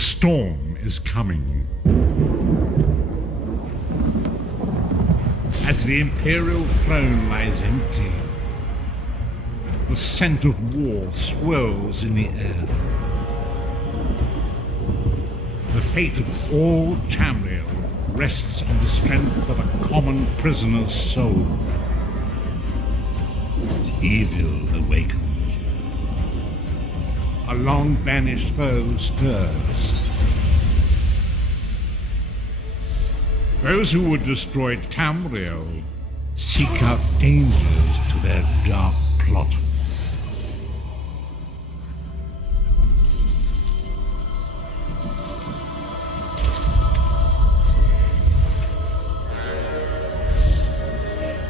storm is coming. As the imperial throne lies empty, the scent of war swirls in the air. The fate of all Tamriel rests on the strength of a common prisoner's soul. Evil awakens. A long-banished foe stirs. Those who would destroy Tamriel seek out dangers to their dark plot.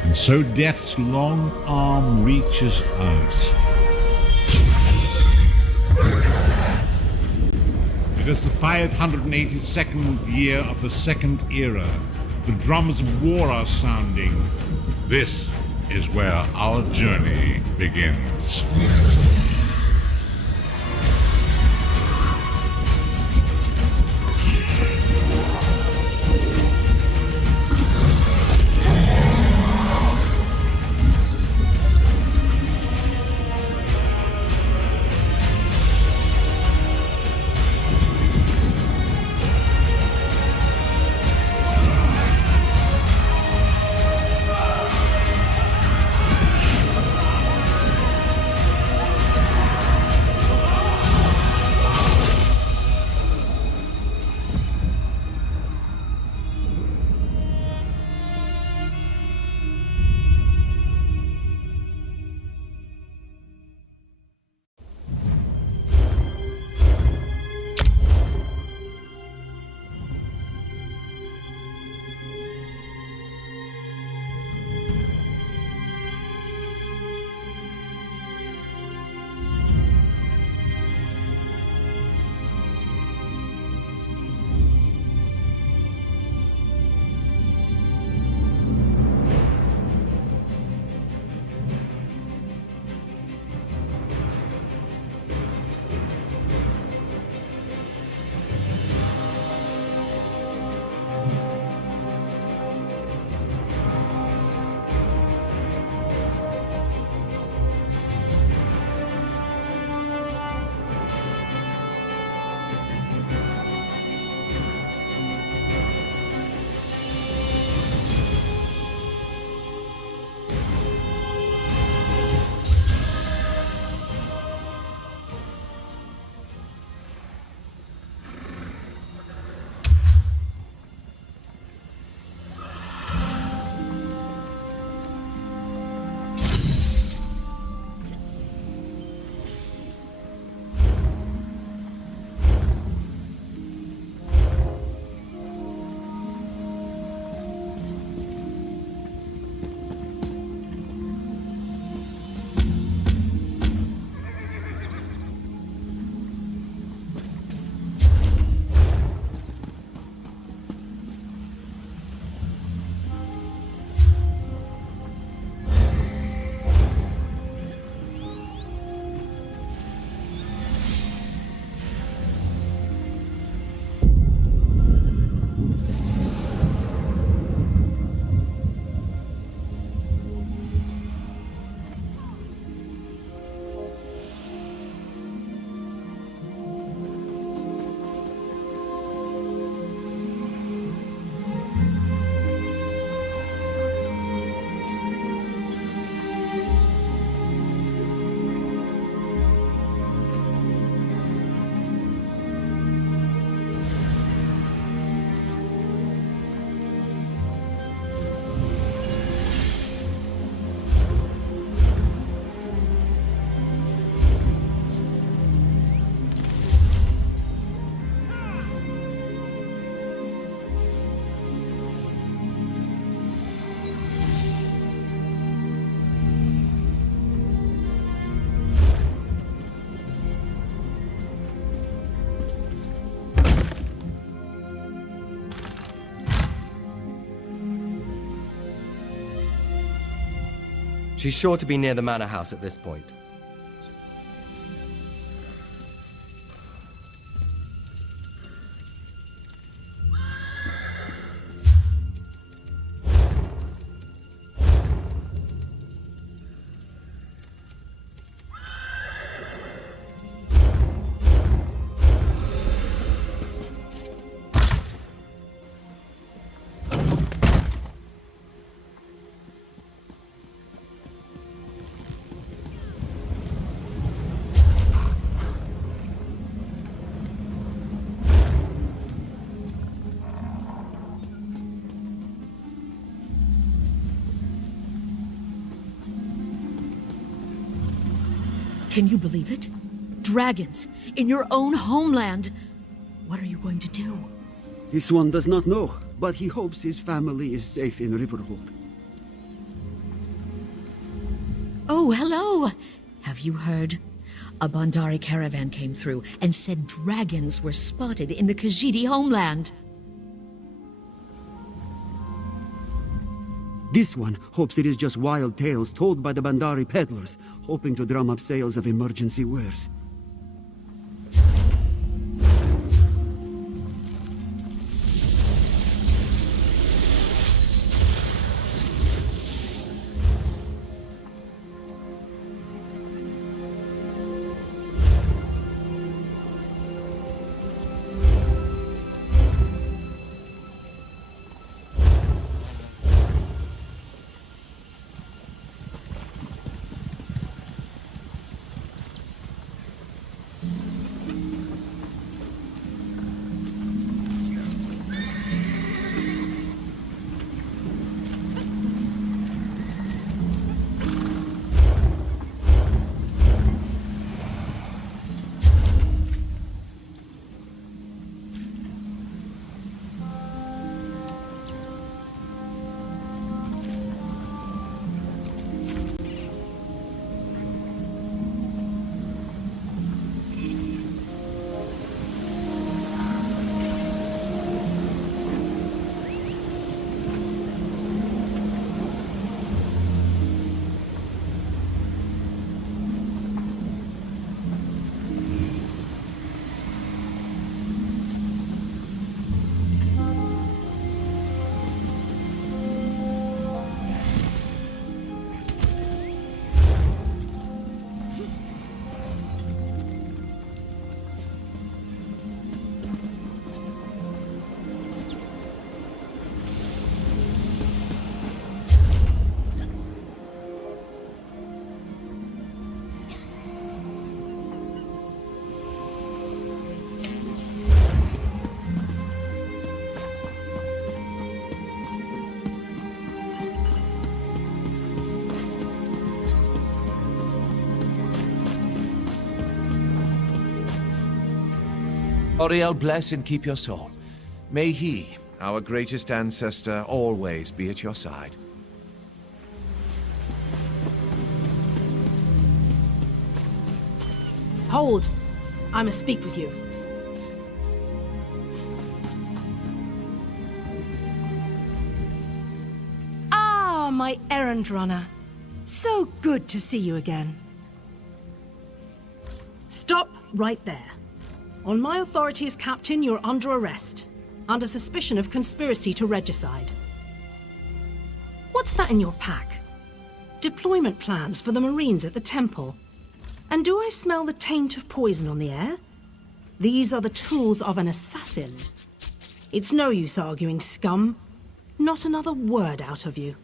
And so death's long arm reaches out. It is the 582nd year of the Second Era. The drums of war are sounding. This is where our journey begins. She's sure to be near the manor house at this point. Can you believe it? Dragons in your own homeland. What are you going to do? This one does not know, but he hopes his family is safe in Riverhold. Oh, hello! Have you heard? A Bandari caravan came through and said dragons were spotted in the Khajiit homeland. This one hopes it is just wild tales told by the Bandari peddlers, hoping to drum up sales of emergency wares. Oriel bless and keep your soul. May he, our greatest ancestor, always be at your side. Hold! I must speak with you. Ah, my errand runner. So good to see you again. Stop right there. On my authority as captain, you're under arrest, under suspicion of conspiracy to regicide. What's that in your pack? Deployment plans for the Marines at the temple. And do I smell the taint of poison on the air? These are the tools of an assassin. It's no use arguing, scum. Not another word out of you.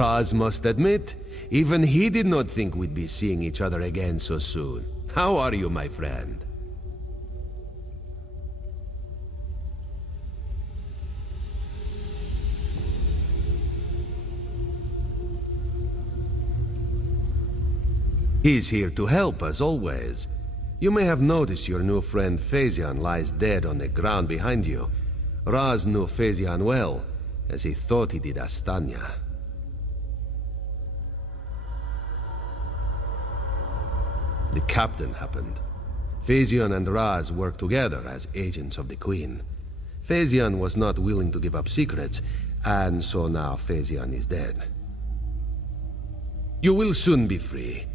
Raz must admit, even he did not think we'd be seeing each other again so soon. How are you, my friend? He's here to help, as always. You may have noticed your new friend Phazion lies dead on the ground behind you. Raz knew Phazion well, as he thought he did Astanya. The captain happened. Phazion and Raz worked together as agents of the Queen. Phazion was not willing to give up secrets, and so now Phazion is dead. You will soon be free,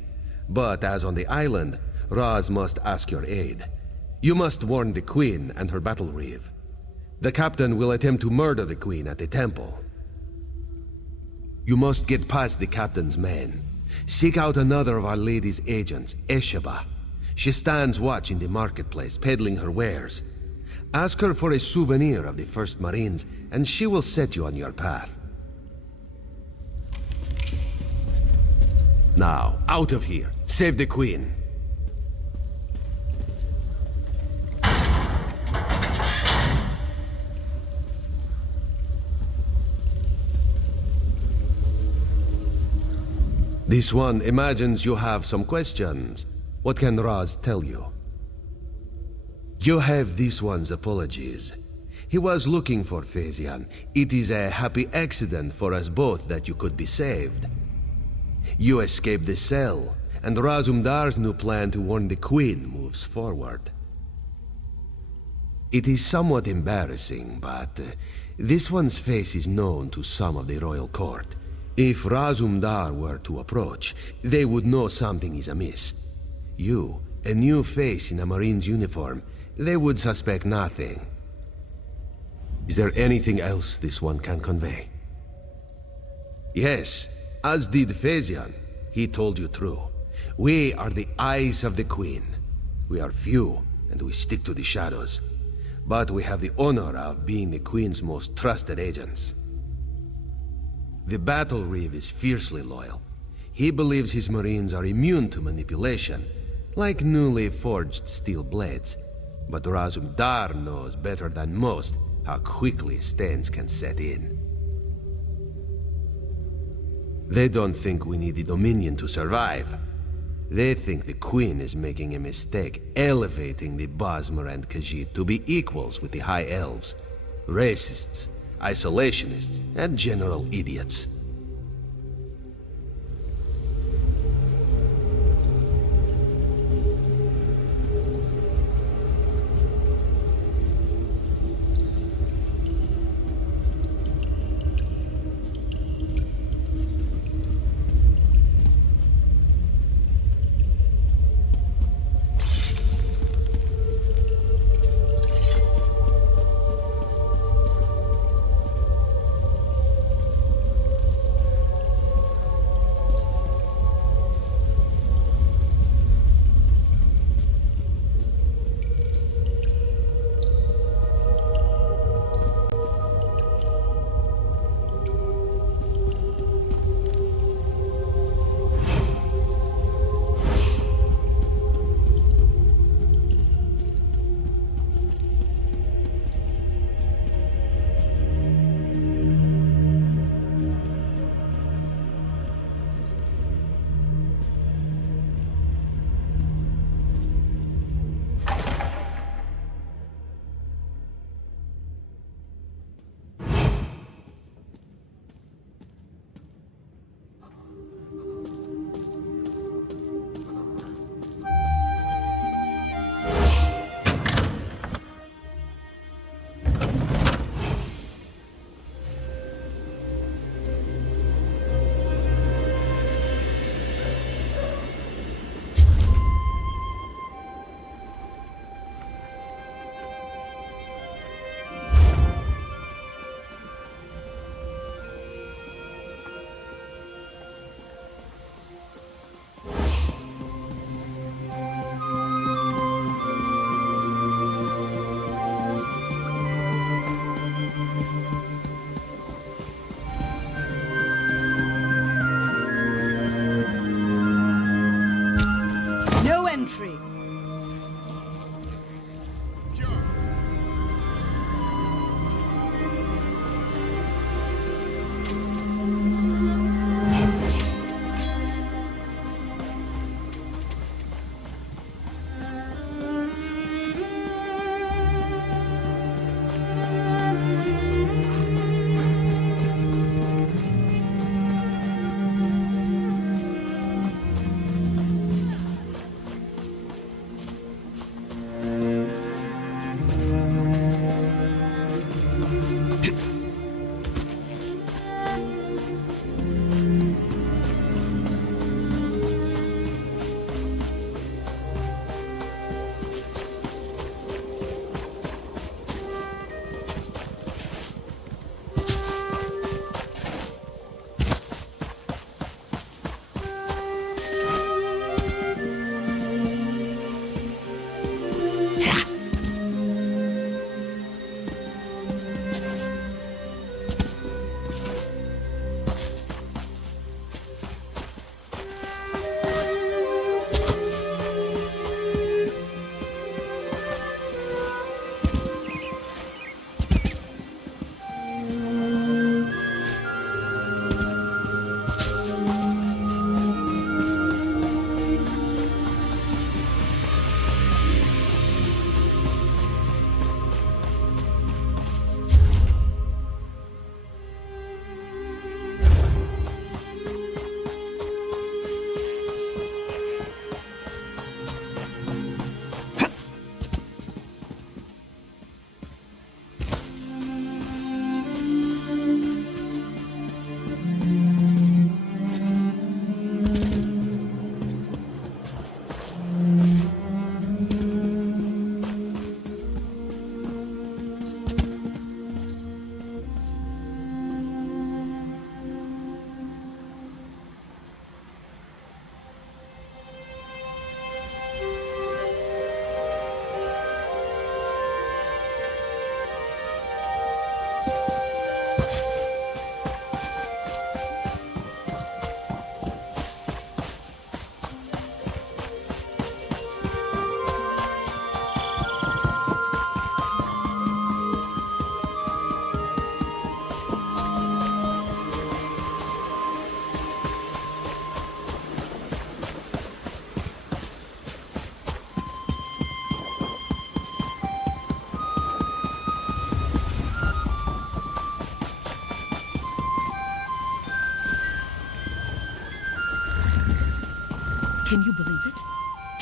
but as on the island, Raz must ask your aid. You must warn the Queen and her battle reeve. The captain will attempt to murder the Queen at the temple. You must get past the captain's men. Seek out another of Our Lady's agents, Esheba. She stands watch in the marketplace, peddling her wares. Ask her for a souvenir of the First Marines, and she will set you on your path. Now, out of here. Save the Queen. This one imagines you have some questions. What can Raz tell you? You have this one's apologies. He was looking for Phasian. It is a happy accident for us both that you could be saved. You escaped the cell, and Razumdar's new plan to warn the Queen moves forward. It is somewhat embarrassing, but this one's face is known to some of the royal court. If Razumdar were to approach, they would know something is amiss. You, a new face in a Marine's uniform, they would suspect nothing. Is there anything else this one can convey? Yes, as did Phasian. He told you true. We are the eyes of the Queen. We are few, and we stick to the shadows. But we have the honor of being the Queen's most trusted agents. The Battle Reeve is fiercely loyal. He believes his Marines are immune to manipulation, like newly forged steel blades. But Razumdar knows better than most how quickly stains can set in. They don't think we need the Dominion to survive. They think the Queen is making a mistake, elevating the Bosmer and Khajiit to be equals with the High Elves. Racists, isolationists, and general idiots.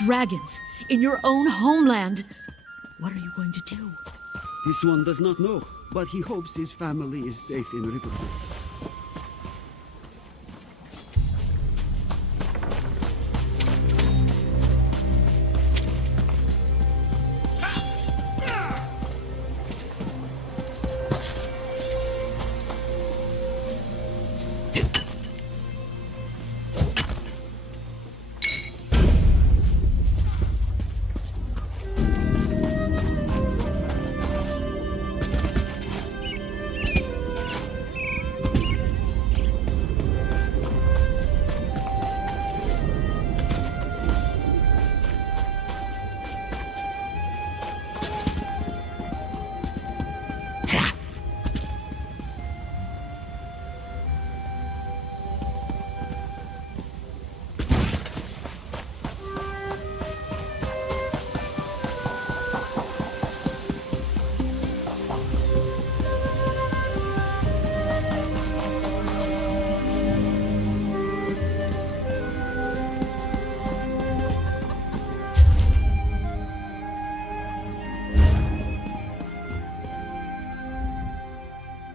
dragons in your own homeland. What are you going to do? This one does not know, but he hopes his family is safe in Riverwood.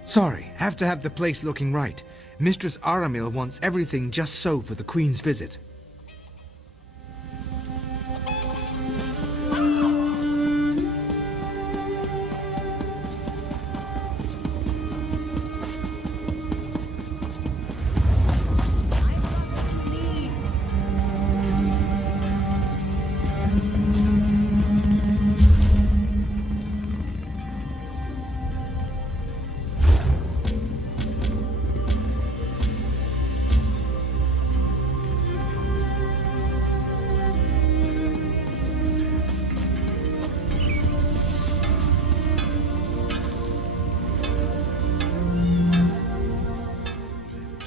Sorry, have to have the place looking right. Mistress Aramil wants everything just so for the Queen's visit.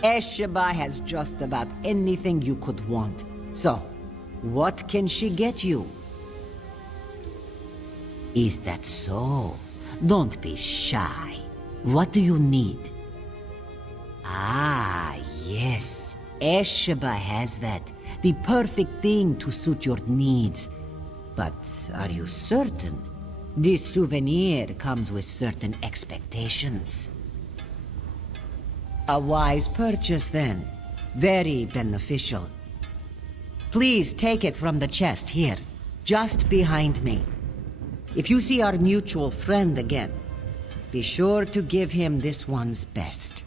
Esheba has just about anything you could want. So, what can she get you? Is that so? Don't be shy. What do you need? Ah, yes. Esheba has that. The perfect thing to suit your needs. But are you certain? This souvenir comes with certain expectations. A wise purchase, then. Very beneficial. Please take it from the chest here, just behind me. If you see our mutual friend again, be sure to give him this one's best.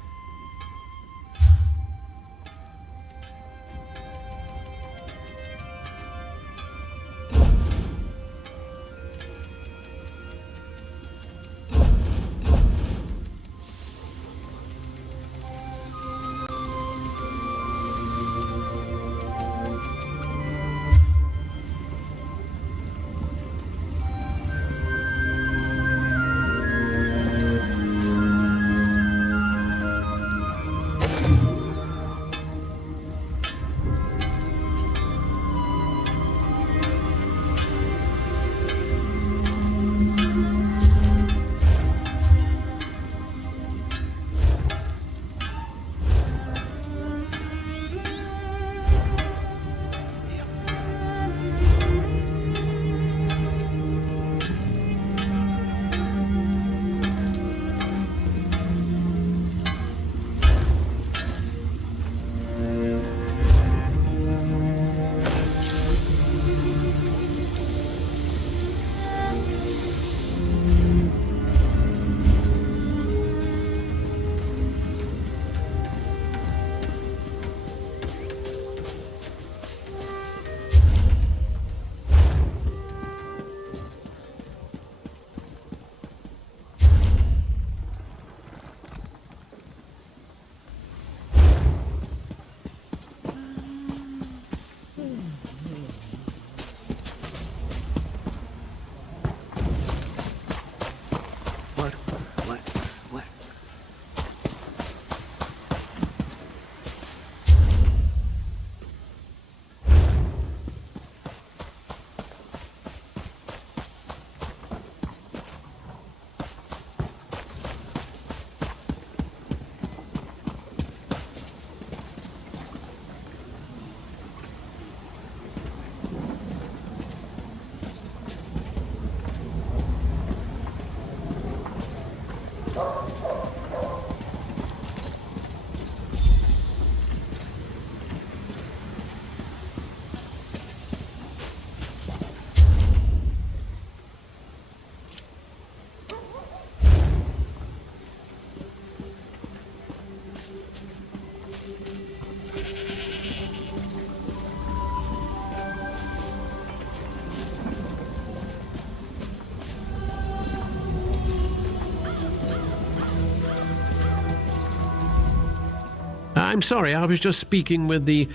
I'm sorry, I was just speaking with the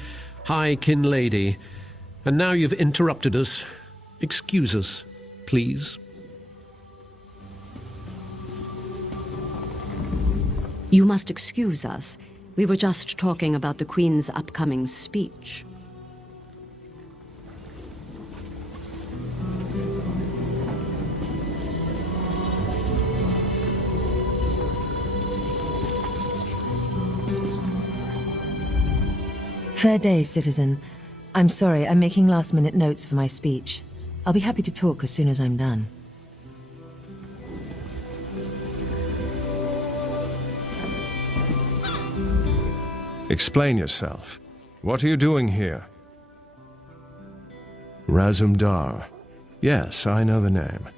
High Kin Lady, and now you've interrupted us. Excuse us, please. You must excuse us. We were just talking about the Queen's upcoming speech. Fair day, citizen. I'm sorry, I'm making last-minute notes for my speech. I'll be happy to talk as soon as I'm done. Explain yourself. What are you doing here? Razumdar. Yes, I know the name.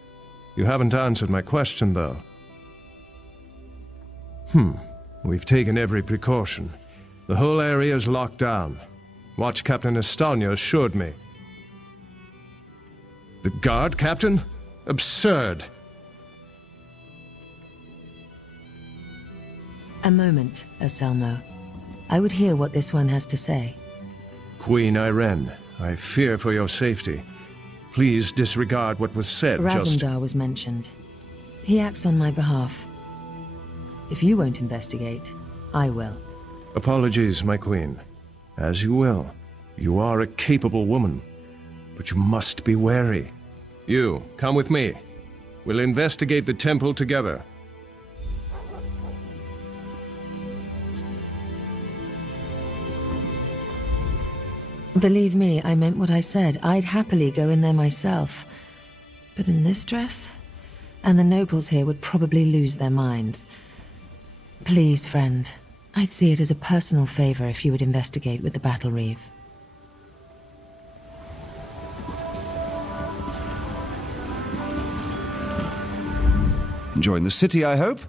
You haven't answered my question, though. We've taken every precaution. The whole area is locked down. Watch Captain Estonia assured me. The guard, Captain? Absurd. A moment, Anselmo. I would hear what this one has to say. Queen Irene, I fear for your safety. Please disregard what was said. Razumdar was mentioned. He acts on my behalf. If you won't investigate, I will. Apologies, my queen. As you will. You are a capable woman. But you must be wary. You, come with me. We'll investigate the temple together. Believe me, I meant what I said. I'd happily go in there myself. But in this dress? And the nobles here would probably lose their minds. Please, friend. I'd see it as a personal favor if you would investigate with the Battle Reeve. Enjoying the city, I hope?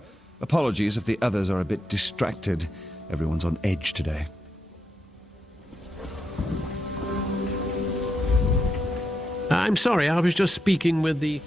Apologies if the others are a bit distracted. Everyone's on edge today. I'm sorry, I was just speaking with the...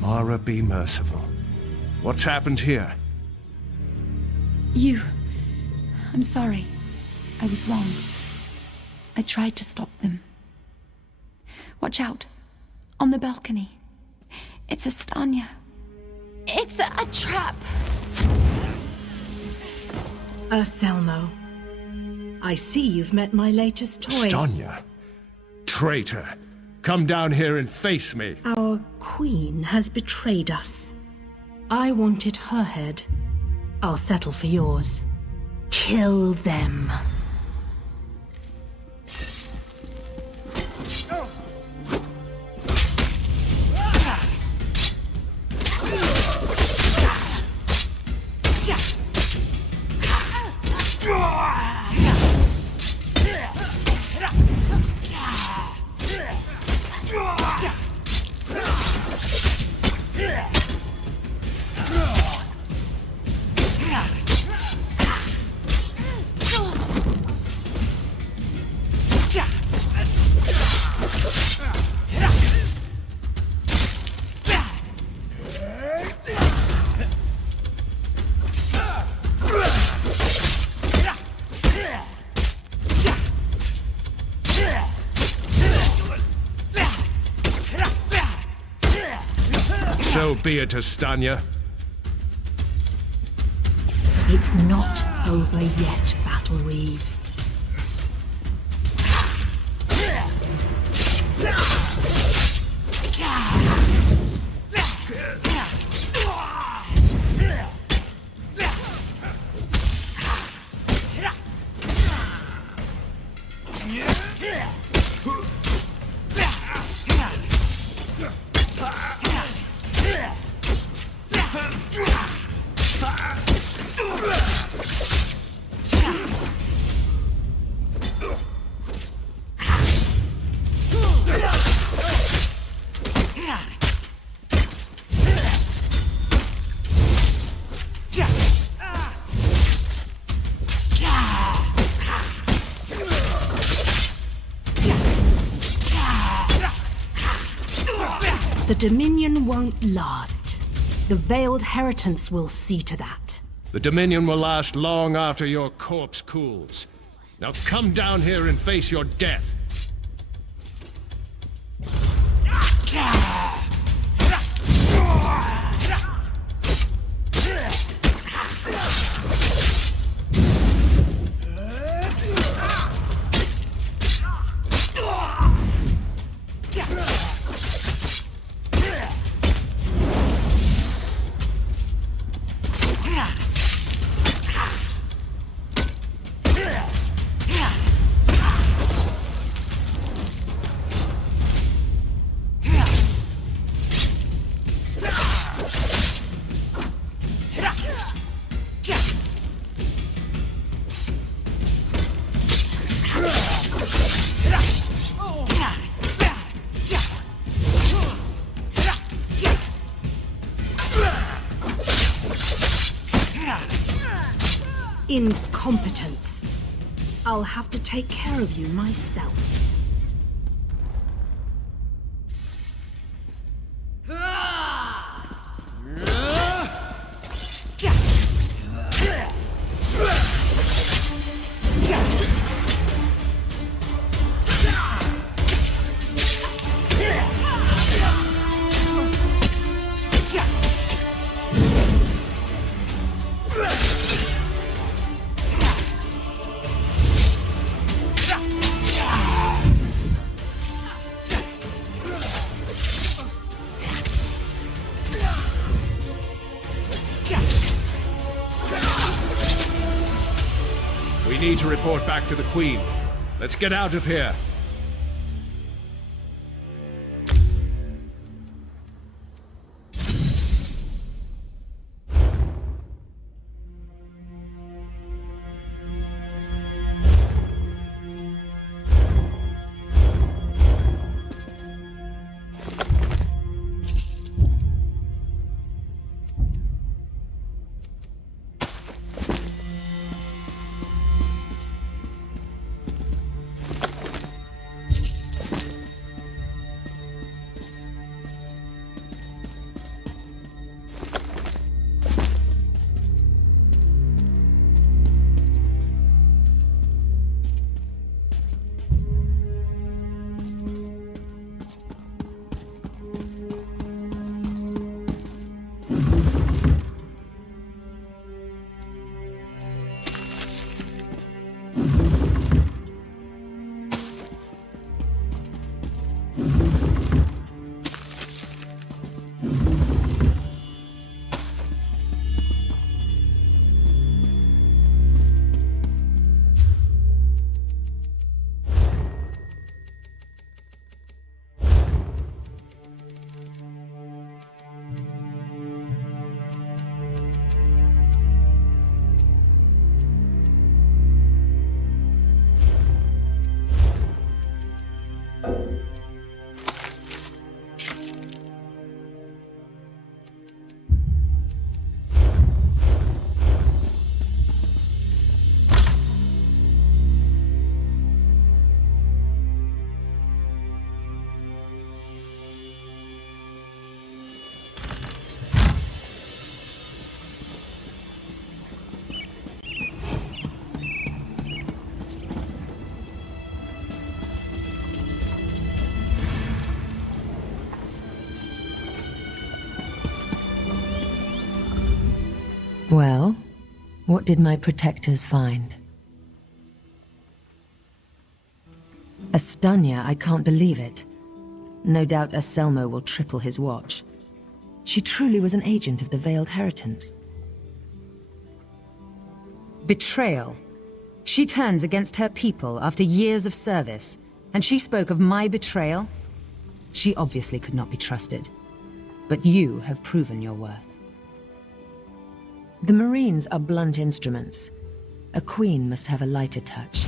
Mara, be merciful. What's happened here? I'm sorry. I was wrong. I tried to stop them. Watch out. On the balcony. It's Estania. It's a trap! Anselmo. I see you've met my latest toy. Estania? Traitor! Come down here and face me! Our queen has betrayed us. I wanted her head. I'll settle for yours. Kill them. So be it, Astanya. It's not over yet, Battle Reeve. The Dominion won't last. The Veiled Heritance will see to that. The Dominion will last long after your corpse cools. Now come down here and face your death. Incompetence. I'll have to take care of you myself. We need to report back to the Queen. Let's get out of here. Well, what did my protectors find? Astanya, I can't believe it. No doubt Anselmo will triple his watch. She truly was an agent of the Veiled Heritance. Betrayal. She turns against her people after years of service, and she spoke of my betrayal? She obviously could not be trusted. But you have proven your worth. The Marines are blunt instruments. A queen must have a lighter touch.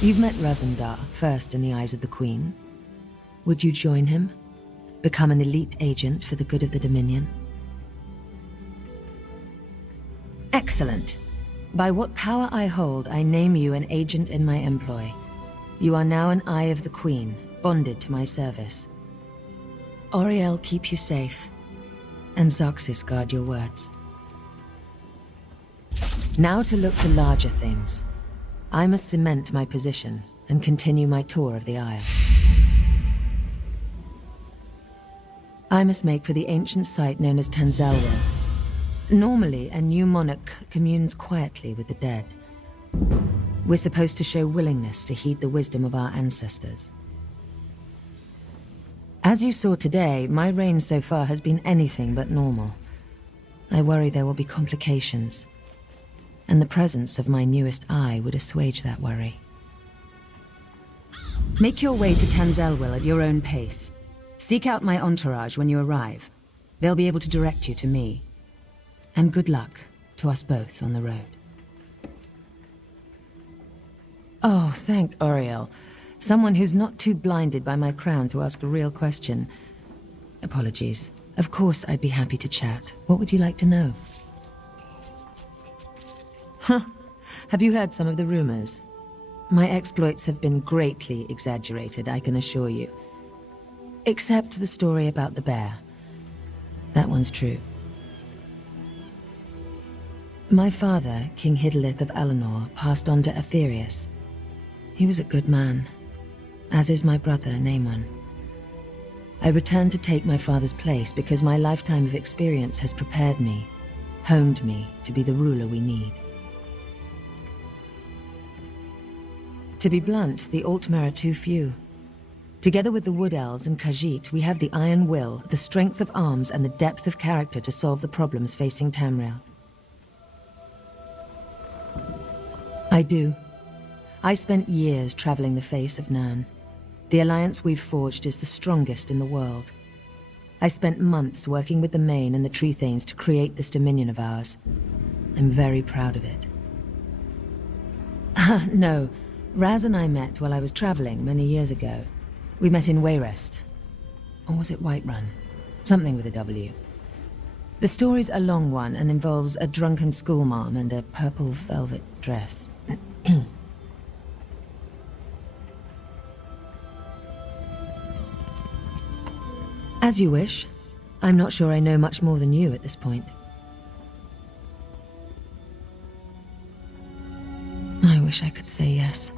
You've met Razumdar, first in the eyes of the Queen. Would you join him? Become an elite agent for the good of the Dominion? Excellent. By what power I hold, I name you an agent in my employ. You are now an Eye of the Queen, bonded to my service. Auriel keep you safe, and Xaxis guard your words. Now to look to larger things. I must cement my position and continue my tour of the Isle. I must make for the ancient site known as Tanzelwell. Normally, a new monarch communes quietly with the dead. We're supposed to show willingness to heed the wisdom of our ancestors. As you saw today, my reign so far has been anything but normal. I worry there will be complications, and the presence of my newest eye would assuage that worry. Make your way to Tanzelwell at your own pace. Seek out my entourage when you arrive. They'll be able to direct you to me. And good luck to us both on the road. Oh, thank Auriel. Someone who's not too blinded by my crown to ask a real question. Apologies. Of course I'd be happy to chat. What would you like to know? Huh. Have you heard some of the rumors? My exploits have been greatly exaggerated, I can assure you. Except the story about the bear. That one's true. My father, King Hidalith of Alinor, passed on to Aetherius. He was a good man, as is my brother, Naemon. I returned to take my father's place because my lifetime of experience has prepared me, honed me to be the ruler we need. To be blunt, the Altmer are too few. Together with the Wood Elves and Khajiit, we have the iron will, the strength of arms, and the depth of character to solve the problems facing Tamriel. I do. I spent years traveling the face of Nirn. The alliance we've forged is the strongest in the world. I spent months working with the Main and the Tree Thanes to create this dominion of ours. I'm very proud of it. No, Raz and I met while I was traveling many years ago. We met in Wayrest. Or was it Whiterun? Something with a W. The story's a long one and involves a drunken schoolmarm and a purple velvet dress. As you wish. I'm not sure I know much more than you at this point. I wish I could say yes.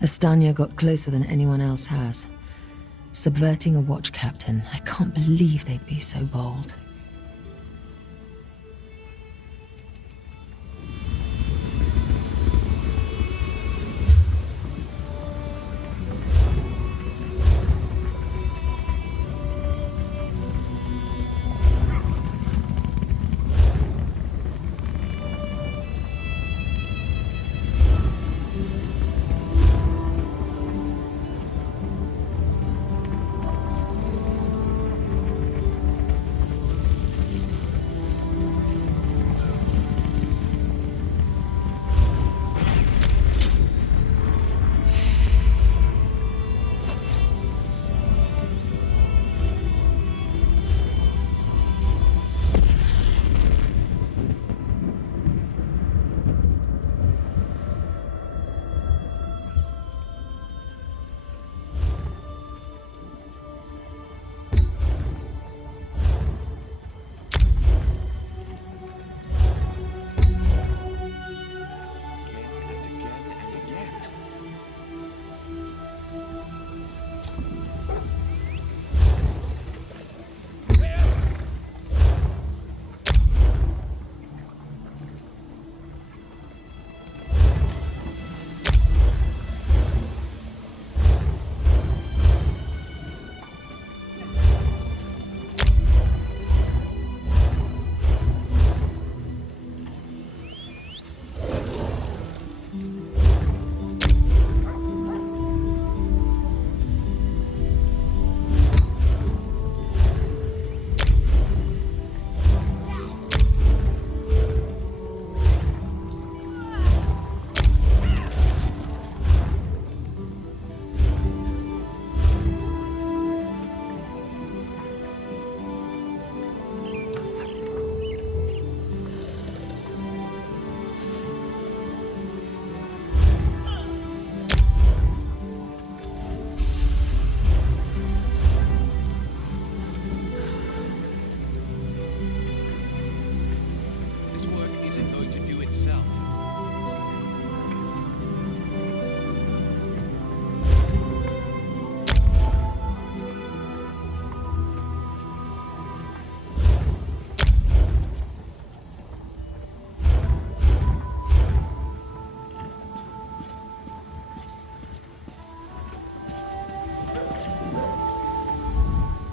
Astanya got closer than anyone else has. Subverting a watch captain, I can't believe they'd be so bold.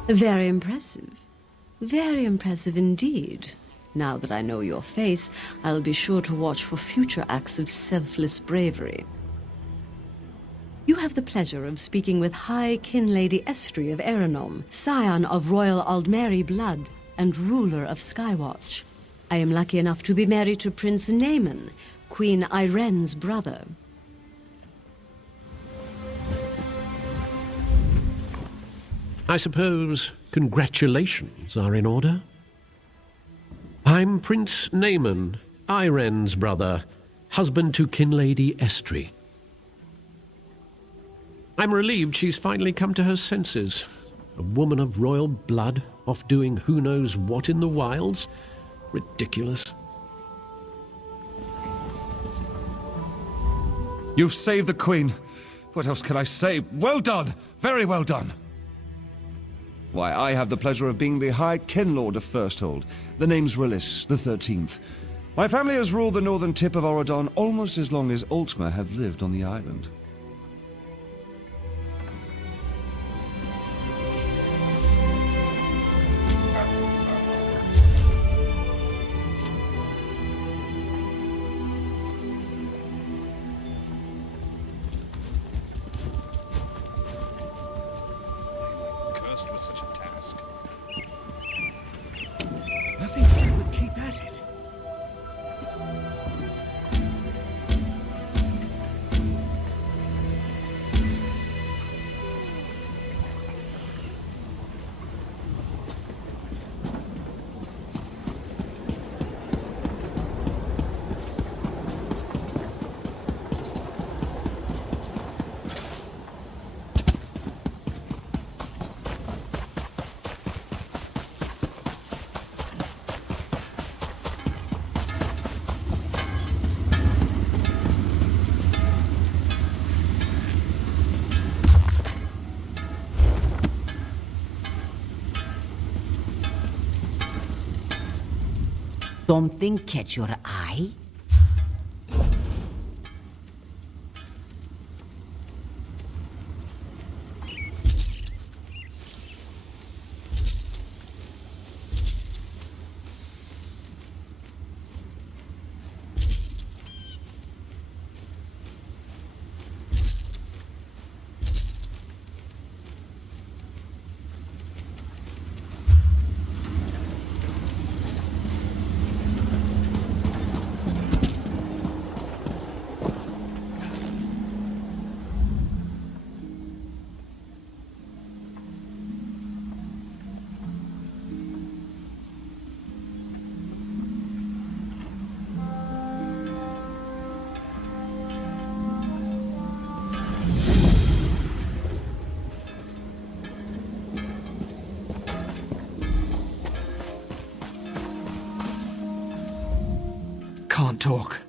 Very impressive. Very impressive indeed. Now that I know your face, I'll be sure to watch for future acts of selfless bravery. You have the pleasure of speaking with High Kinlady Estri of Eranom, scion of Royal Aldmeri blood and ruler of Skywatch. I am lucky enough to be married to Prince Naaman, Queen Irene's brother. I suppose congratulations are in order? I'm Prince Naaman, Irene's brother, husband to Kinlady Estri. I'm relieved she's finally come to her senses. A woman of royal blood, off doing who knows what in the wilds? Ridiculous. You've saved the Queen. What else can I say? Well done! Very well done! Why, I have the pleasure of being the High Kinlord of Firsthold. The name's Relis, the 13th. My family has ruled the northern tip of Oradon almost as long as Altmer have lived on the island. Something catch your eye? Can't talk.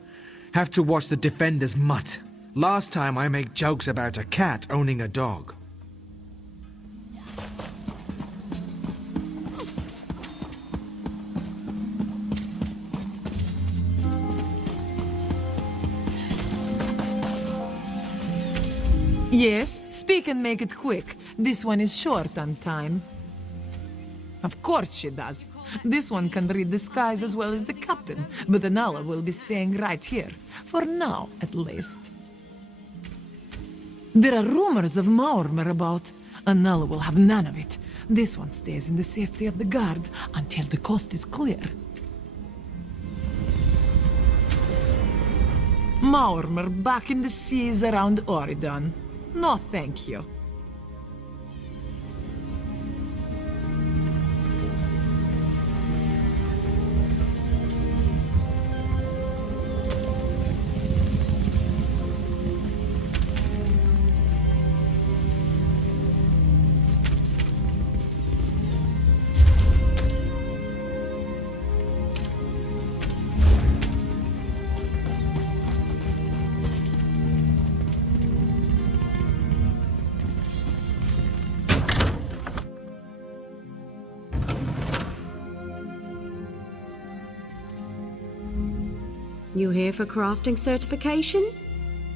Have to watch the defenders mutt. Last time I make jokes about a cat owning a dog. Yes, speak and make it quick. This one is short on time. Of course she does. This one can read the skies as well as the captain, but Anala will be staying right here. For now, at least. There are rumors of Maormer about. Anala will have none of it. This one stays in the safety of the guard until the coast is clear. Maormer back in the seas around Oridon. No, thank you. You here for crafting certification?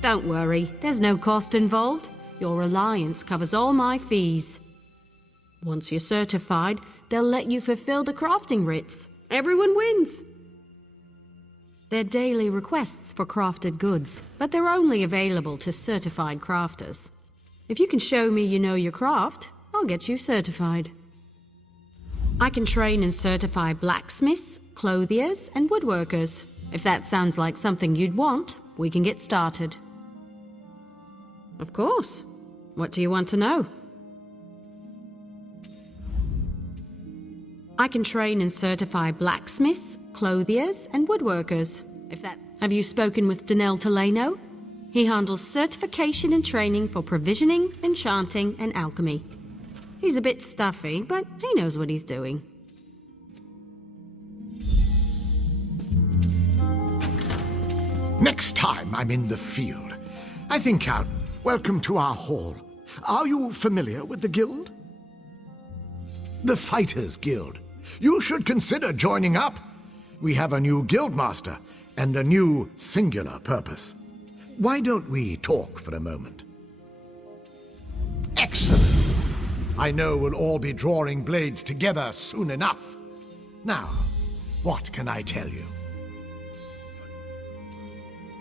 Don't worry, there's no cost involved. Your alliance covers all my fees. Once you're certified, they'll let you fulfill the crafting writs. Everyone wins. They're daily requests for crafted goods, but they're only available to certified crafters. If you can show me you know your craft, I'll get you certified. I can train and certify blacksmiths, clothiers, and woodworkers. If that sounds like something you'd want, we can get started. Of course. What do you want to know? I can train and certify blacksmiths, clothiers, and woodworkers. Have you spoken with Danel Teleno? He handles certification and training for provisioning, enchanting, and alchemy. He's a bit stuffy, but he knows what he's doing. Next time I'm in the field, I think I'll welcome to our hall. Are you familiar with the guild? The Fighters Guild. You should consider joining up. We have a new guildmaster and a new singular purpose. Why don't we talk for a moment? Excellent. I know we'll all be drawing blades together soon enough. Now, what can I tell you?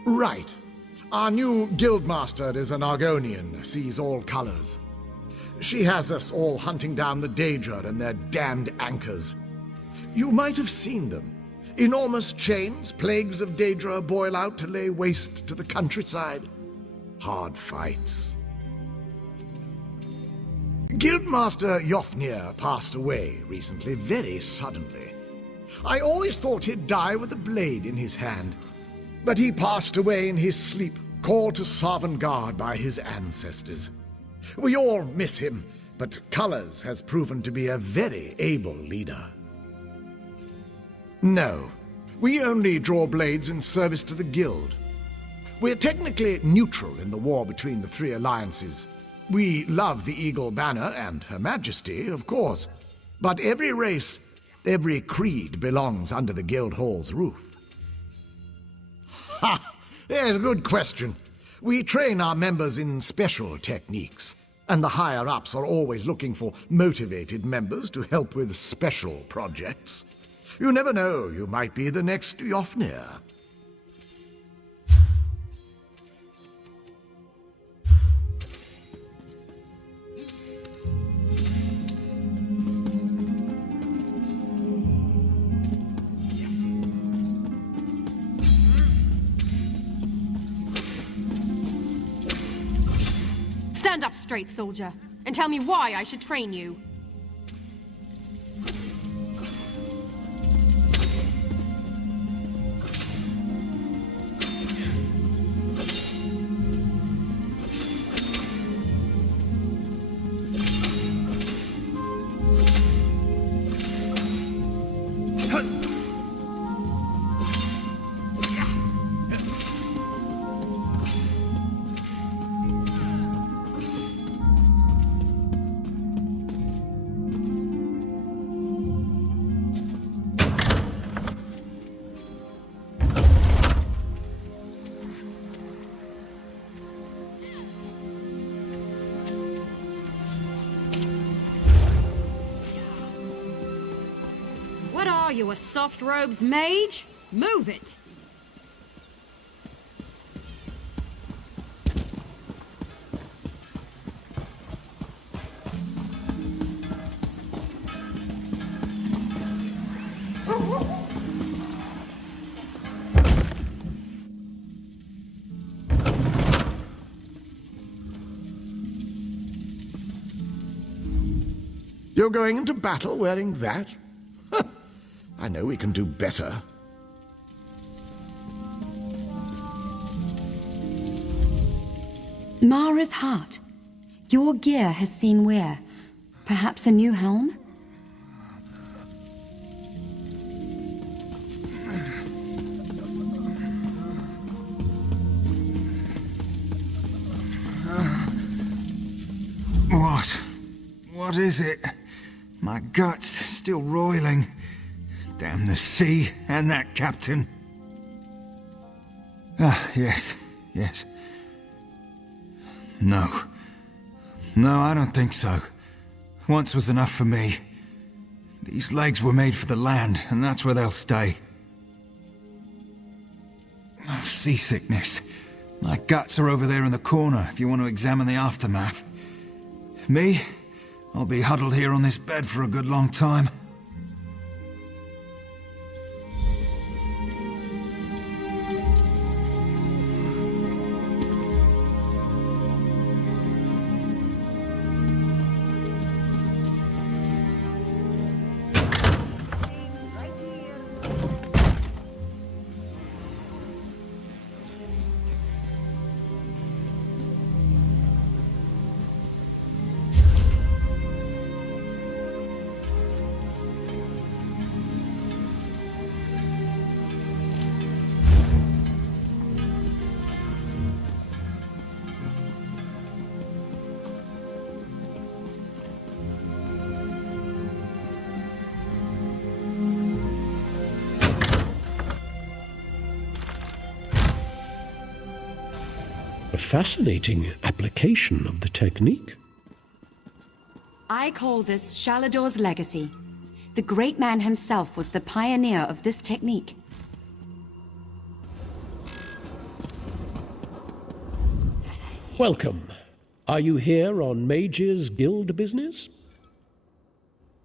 Right. Our new guildmaster is an Argonian, sees all colors. She has us all hunting down the Daedra and their damned anchors. You might have seen them. Enormous chains, plagues of Daedra boil out to lay waste to the countryside. Hard fights. Guildmaster Jofnir passed away recently, very suddenly. I always thought he'd die with a blade in his hand. But he passed away in his sleep, called to Sovngarde by his ancestors. We all miss him, but Colors has proven to be a very able leader. No, we only draw blades in service to the Guild. We're technically neutral in the war between the three alliances. We love the Eagle Banner and Her Majesty, of course. But every race, every creed belongs under the Guild Hall's roof. Ha! There's a good question. We train our members in special techniques, and the higher-ups are always looking for motivated members to help with special projects. You never know, you might be the next Jofnir. Stand up straight, soldier, and tell me why I should train you. What are you, a soft robes mage? Move it! You're going into battle wearing that? I know we can do better. Mara's heart. Your gear has seen wear. Perhaps a new helm? What? What is it? My gut's still roiling. Damn the sea and that captain. Ah, yes, yes. No. No, I don't think so. Once was enough for me. These legs were made for the land, and that's where they'll stay. Oh, seasickness. My guts are over there in the corner if you want to examine the aftermath. Me? I'll be huddled here on this bed for a good long time. A fascinating application of the technique. I call this Shalador's legacy. The great man himself was the pioneer of this technique. Welcome. Are you here on Mage's Guild business?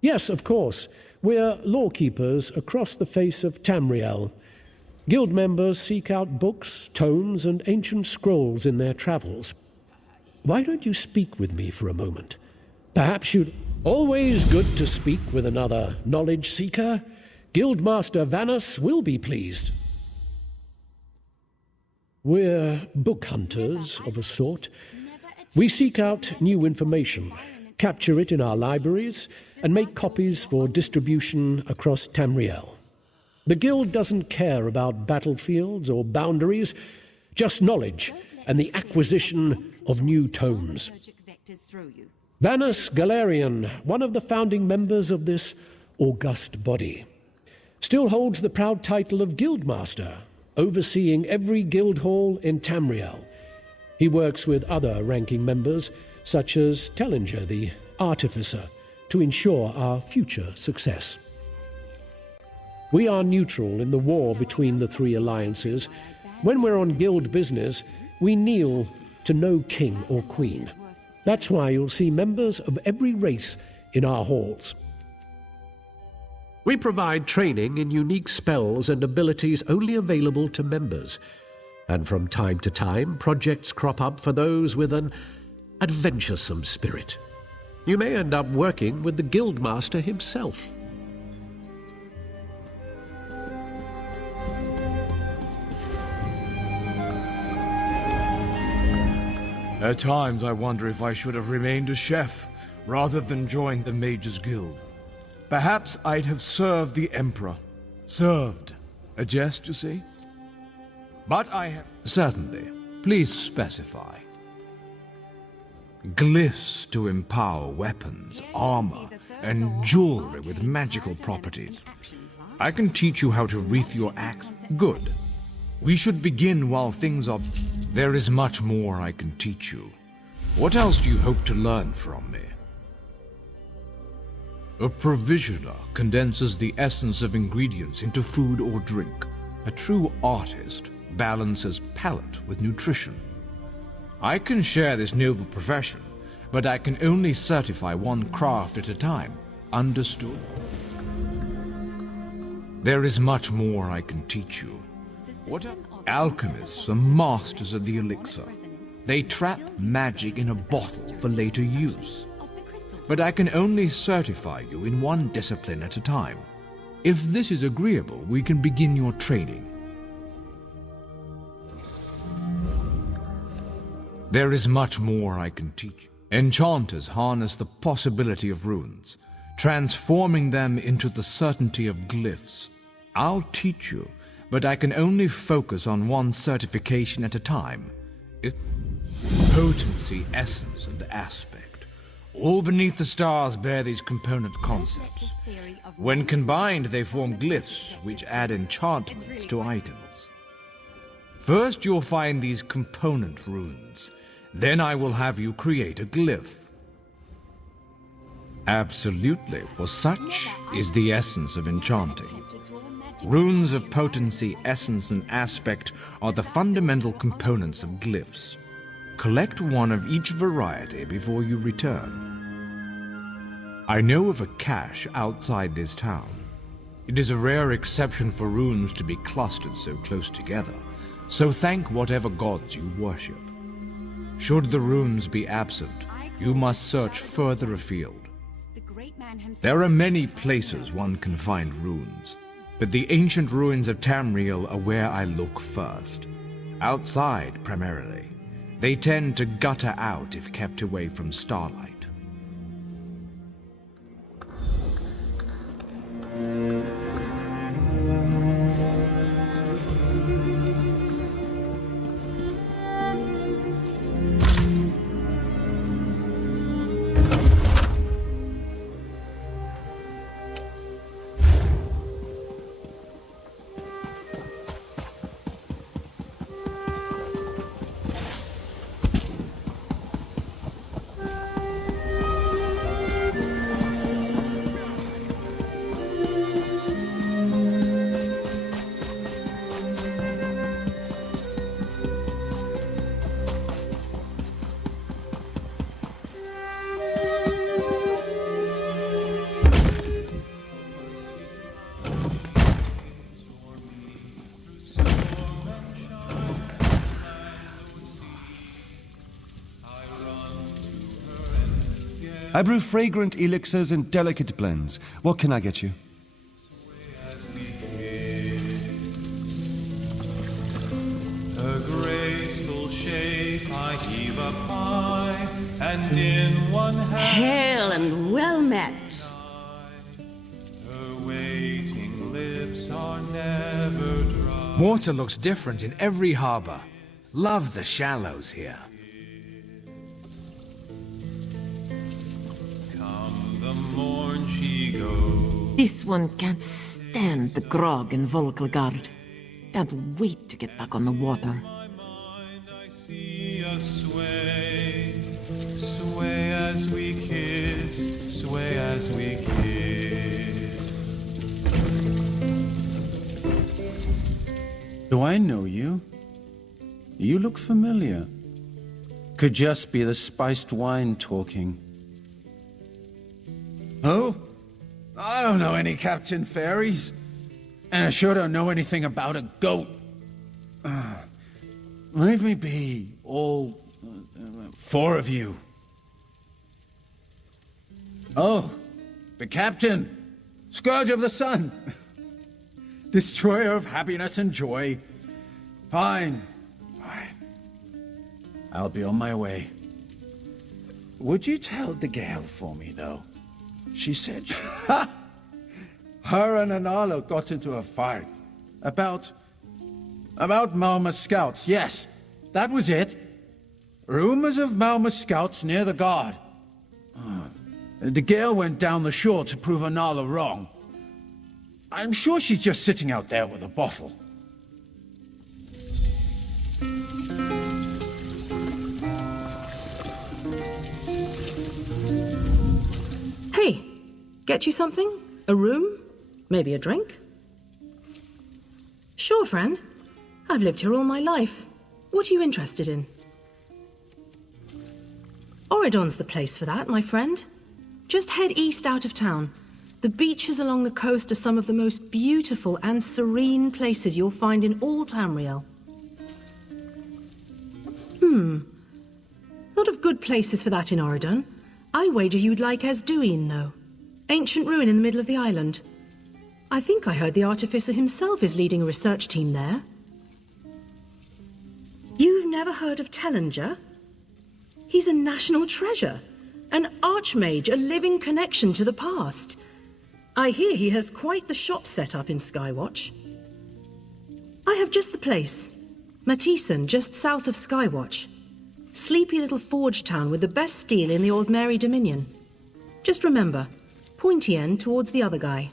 Yes, of course. We're lawkeepers across the face of Tamriel. Guild members seek out books, tomes, and ancient scrolls in their travels. Why don't you speak with me for a moment? Perhaps you'd... Always good to speak with another knowledge seeker. Guildmaster Vanus will be pleased. We're book hunters of a sort. We seek out new information, capture it in our libraries, and make copies for distribution across Tamriel. The Guild doesn't care about battlefields or boundaries, just knowledge and the acquisition of new tomes. Vanus Galarian, one of the founding members of this august body, still holds the proud title of Guildmaster, overseeing every guild hall in Tamriel. He works with other ranking members, such as Tellinger, the Artificer, to ensure our future success. We are neutral in the war between the three alliances. When we're on guild business, we kneel to no king or queen. That's why you'll see members of every race in our halls. We provide training in unique spells and abilities only available to members. And from time to time, projects crop up for those with an adventuresome spirit. You may end up working with the Guildmaster himself. At times I wonder if I should have remained a chef, rather than join the Mages Guild. Perhaps I'd have served the Emperor. Served. A jest, you see? But I have... Certainly. Please specify. Glyphs to empower weapons, armor, and jewelry with magical properties. I can teach you how to wreath your axe. Good. We should begin while things are... There is much more I can teach you. What else do you hope to learn from me? A provisioner condenses the essence of ingredients into food or drink. A true artist balances palate with nutrition. I can share this noble profession, but I can only certify one craft at a time. Understood? There is much more I can teach you. What alchemists are masters of the elixir. They trap magic in a bottle for later use. But I can only certify you in one discipline at a time. If this is agreeable, we can begin your training. There is much more I can teach you. Enchanters harness the possibility of runes, transforming them into the certainty of glyphs. I'll teach you, but I can only focus on one certification at a time. Potency, essence, and aspect. All beneath the stars bear these component concepts. When combined, they form glyphs, which add enchantments to items. First, you'll find these component runes. Then I will have you create a glyph. Absolutely, for such is the essence of enchanting. Runes of potency, essence, and aspect are the fundamental components of glyphs. Collect one of each variety before you return. I know of a cache outside this town. It is a rare exception for runes to be clustered so close together, so thank whatever gods you worship. Should the runes be absent, you must search further afield. There are many places one can find runes, but the ancient ruins of Tamriel are where I look first. Outside, primarily. They tend to gutter out if kept away from starlight. I brew fragrant elixirs and delicate blends. What can I get you? A graceful shape I heave up high, and in one hand Hail and well met. her waiting lips are never dry. Water looks different in every harbor. Love the shallows here. Come the morn she goes. This one can't stand the grog in Volkelgard. Can't wait to get back on the water. See us sway, sway as we kiss, sway as we kiss. Do I know you? You look familiar. Could just be the spiced wine talking. Oh? I don't know any Captain Fairies. And I sure don't know anything about a goat. Leave me be, all four of you. Oh, the Captain, Scourge of the Sun, Destroyer of happiness and joy. Fine, fine. I'll be on my way. Would you tell the Gale for me, though? She said her and Anala got into a fight. About Malma scouts, yes. That was it. Rumors of Malma scouts near the guard. The Gale went down the shore to prove Anala wrong. I'm sure she's just sitting out there with a bottle. Hey, get you something? A room? Maybe a drink? Sure, friend. I've lived here all my life. What are you interested in? Oridon's the place for that, my friend. Just head east out of town. The beaches along the coast are some of the most beautiful and serene places you'll find in all Tamriel. Lot of good places for that in Oridon. I wager you'd like Esduin, though. Ancient ruin in the middle of the island. I think I heard the Artificer himself is leading a research team there. You've never heard of Tellinger? He's a national treasure. An archmage, a living connection to the past. I hear he has quite the shop set up in Skywatch. I have just the place. Matheson, just south of Skywatch. Sleepy little forge town with the best steel in the old Mary Dominion. Just remember, pointy end towards the other guy.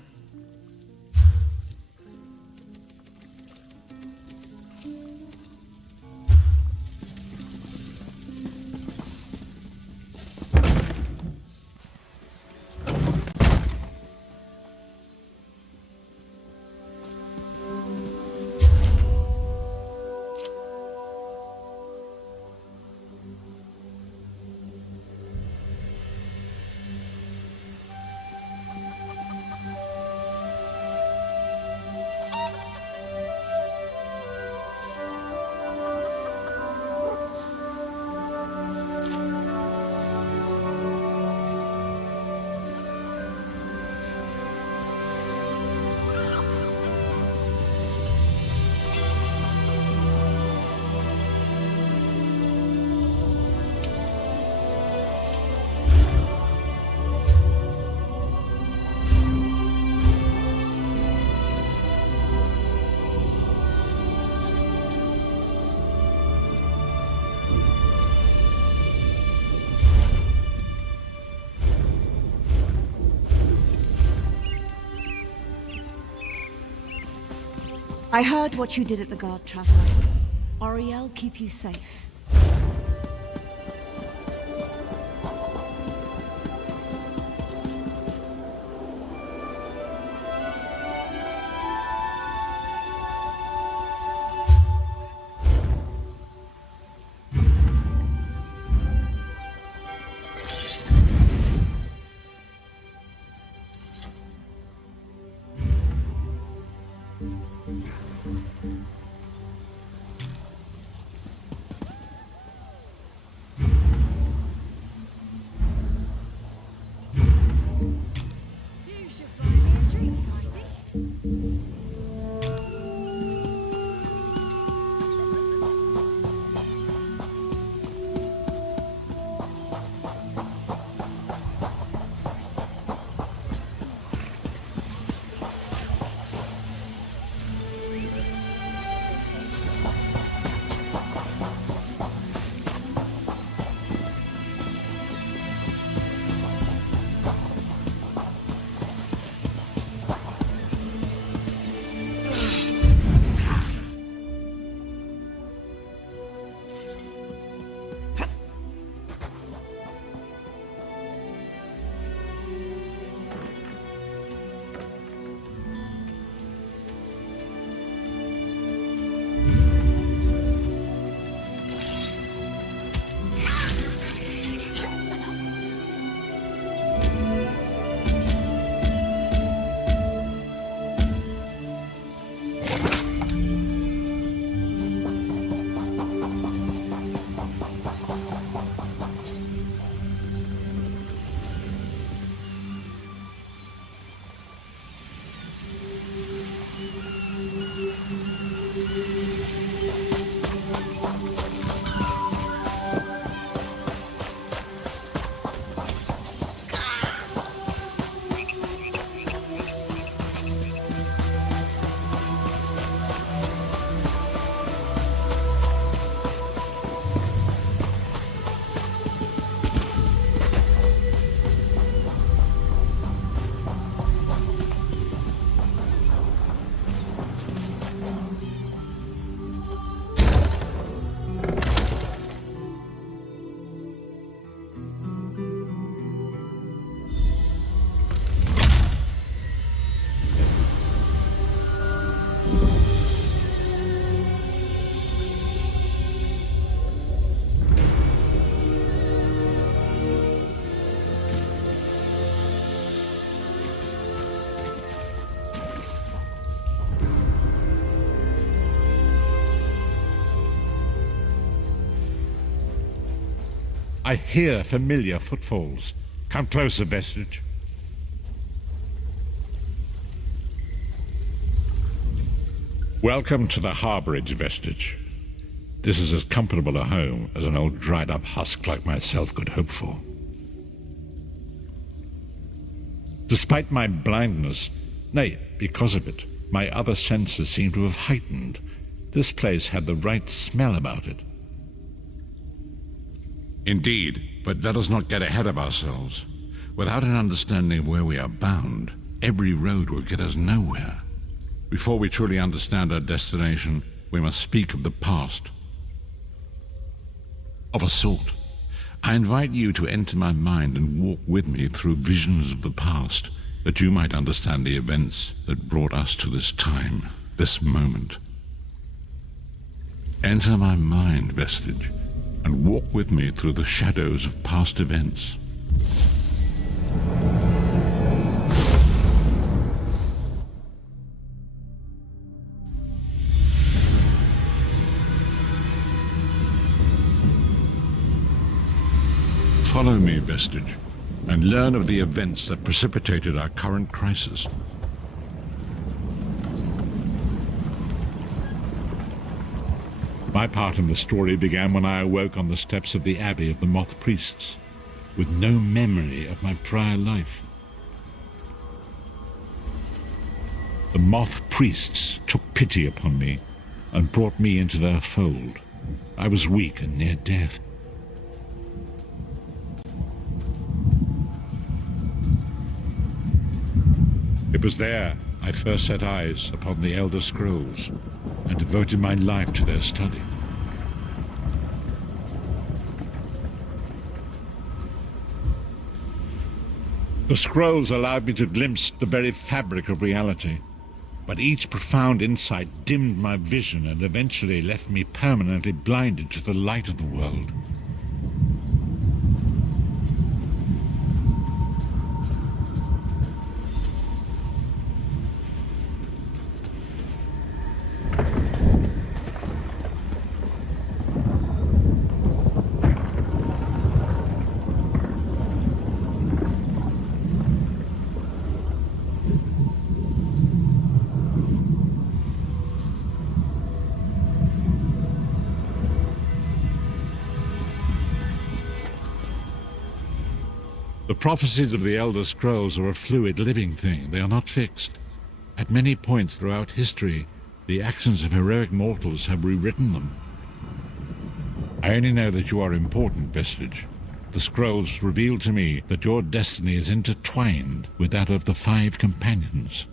I heard what you did at the guard, Traveler. Auriel keep you safe. I hear familiar footfalls. Come closer, Vestige. Welcome to the harbourage, Vestige. This is as comfortable a home as an old dried-up husk like myself could hope for. Despite my blindness, nay, because of it, my other senses seem to have heightened. This place had the right smell about it. Indeed, but let us not get ahead of ourselves. Without an understanding of where we are bound, every road will get us nowhere. Before we truly understand our destination, we must speak of the past. Of a sort. I invite you to enter my mind and walk with me through visions of the past, that you might understand the events that brought us to this time, this moment. Enter my mind, Vestige, and walk with me through the shadows of past events. Follow me, Vestige, and learn of the events that precipitated our current crisis. My part in the story began when I awoke on the steps of the Abbey of the Moth Priests, with no memory of my prior life. The Moth Priests took pity upon me and brought me into their fold. I was weak and near death. It was there I first set eyes upon the Elder Scrolls and devoted my life to their study. The scrolls allowed me to glimpse the very fabric of reality, but each profound insight dimmed my vision and eventually left me permanently blinded to the light of the world. The prophecies of the Elder Scrolls are a fluid, living thing. They are not fixed. At many points throughout history, the actions of heroic mortals have rewritten them. I only know that you are important, Vestige. The scrolls reveal to me that your destiny is intertwined with that of the Five Companions.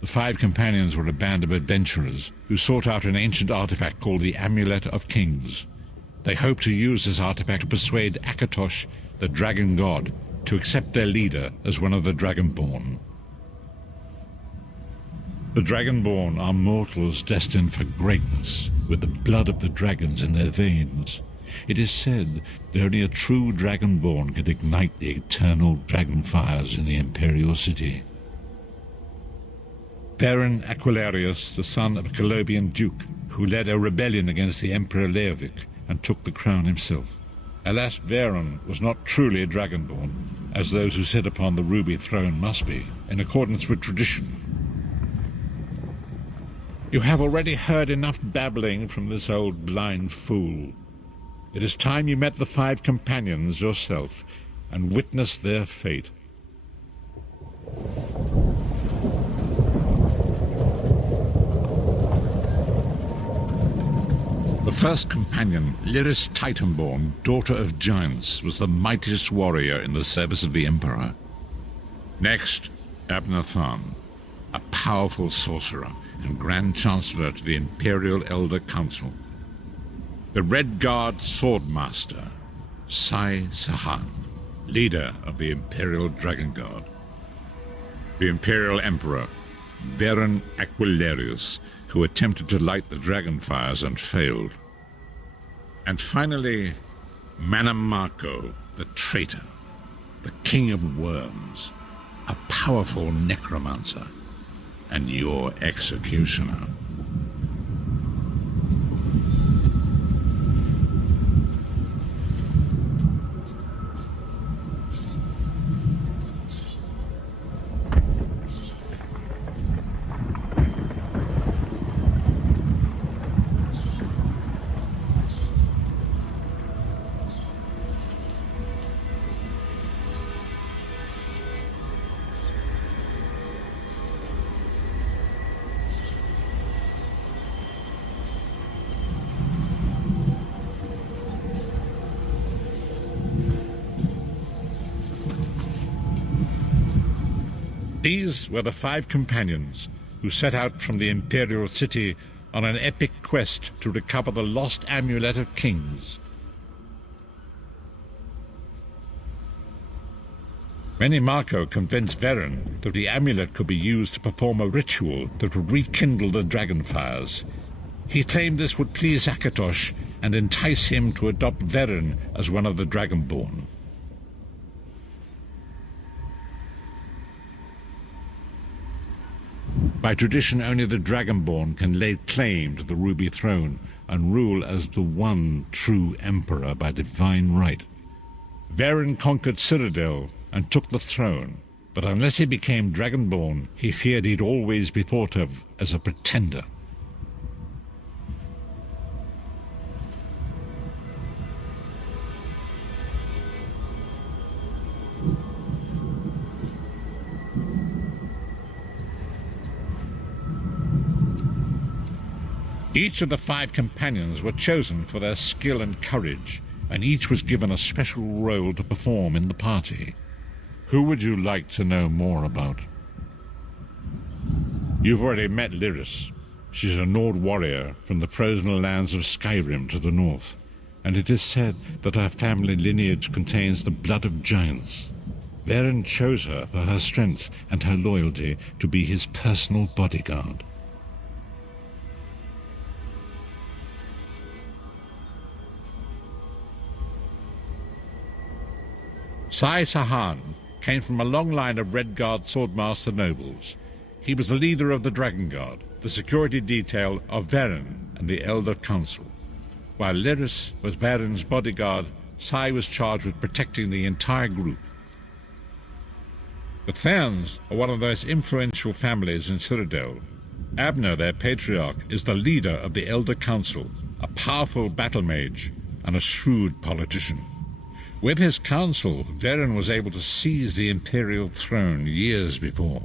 The Five Companions were a band of adventurers who sought out an ancient artifact called the Amulet of Kings. They hoped to use this artifact to persuade Akatosh, the dragon god, to accept their leader as one of the Dragonborn. The Dragonborn are mortals destined for greatness, with the blood of the dragons in their veins. It is said that only a true Dragonborn can ignite the eternal dragon fires in the Imperial City. Baron Aquilarius, the son of a Colobian duke, who led a rebellion against the Emperor Leovic and took the crown himself. Alas, Varen was not truly a Dragonborn, as those who sit upon the ruby throne must be, in accordance with tradition. You have already heard enough babbling from this old blind fool. It is time you met the Five Companions yourself and witnessed their fate. The first companion, Lyris Titanborn, daughter of giants, was the mightiest warrior in the service of the Emperor. Next, Abnathan, a powerful sorcerer and Grand Chancellor to the Imperial Elder Council. The Red Guard Swordmaster, Sai Sahan, leader of the Imperial Dragon Guard. The Imperial Emperor, Varen Aquilarius, who attempted to light the dragon fires and failed. And finally, Manamako, the traitor, the king of worms, a powerful necromancer, and your executioner. These were the Five Companions who set out from the Imperial City on an epic quest to recover the lost Amulet of Kings. Manamako convinced Varen that the amulet could be used to perform a ritual that would rekindle the dragon fires. He claimed this would please Akatosh and entice him to adopt Varen as one of the Dragonborn. By tradition, only the Dragonborn can lay claim to the Ruby Throne and rule as the one true Emperor by divine right. Varen conquered Cyrodiil and took the throne, but unless he became Dragonborn, he feared he'd always be thought of as a pretender. Each of the Five Companions were chosen for their skill and courage, and each was given a special role to perform in the party. Who would you like to know more about? You've already met Lyris. She's a Nord warrior from the frozen lands of Skyrim to the north, and it is said that her family lineage contains the blood of giants. Varen chose her for her strength and her loyalty to be his personal bodyguard. Sai Sahan came from a long line of Redguard swordmaster nobles. He was the leader of the Dragon Guard, the security detail of Varen and the Elder Council. While Lyris was Varen's bodyguard, Sai was charged with protecting the entire group. The Therns are one of the most influential families in Cyrodiil. Abner, their patriarch, is the leader of the Elder Council, a powerful battle mage and a shrewd politician. With his council, Varen was able to seize the Imperial throne years before.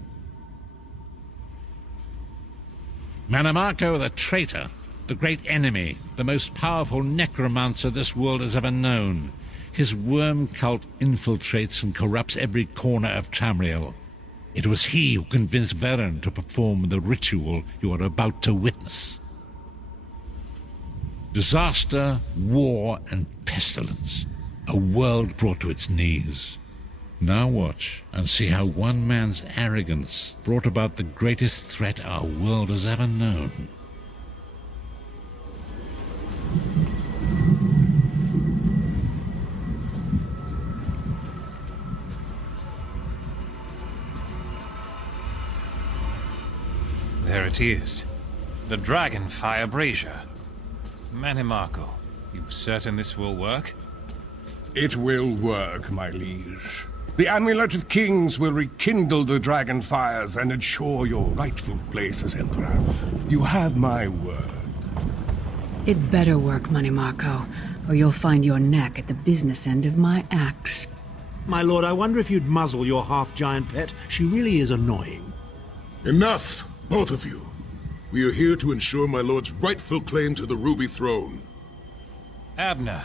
Manamako the traitor, the great enemy, the most powerful necromancer this world has ever known. His worm cult infiltrates and corrupts every corner of Tamriel. It was he who convinced Varen to perform the ritual you are about to witness. Disaster, war, and pestilence. A world brought to its knees. Now watch and see how one man's arrogance brought about the greatest threat our world has ever known. There it is. The Dragonfire Brazier. Manimako, you certain this will work? It will work, my liege. The Amulet of Kings will rekindle the dragon fires and ensure your rightful place as Emperor. You have my word. It better work, Manimako, or you'll find your neck at the business end of my axe. My lord, I wonder if you'd muzzle your half-giant pet. She really is annoying. Enough, both of you. We are here to ensure my lord's rightful claim to the Ruby Throne. Abner,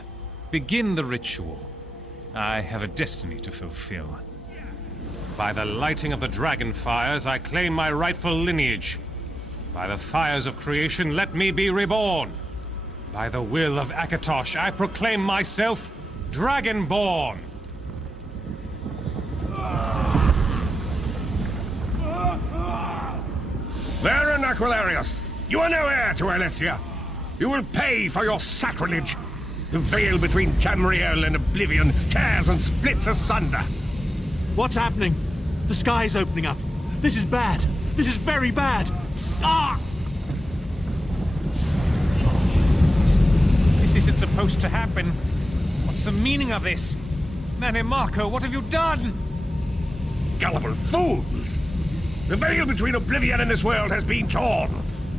begin the ritual. I have a destiny to fulfill. By the lighting of the dragon fires, I claim my rightful lineage. By the fires of creation, let me be reborn. By the will of Akatosh, I proclaim myself Dragonborn. Varen Aquilarius, you are no heir to Alessia. You will pay for your sacrilege. The veil between Tamriel and Oblivion tears and splits asunder. What's happening? The sky's opening up. This is bad. This is very bad. Ah! This isn't supposed to happen. What's the meaning of this? Manimako, what have you done? Gullible fools! The veil between Oblivion and this world has been torn.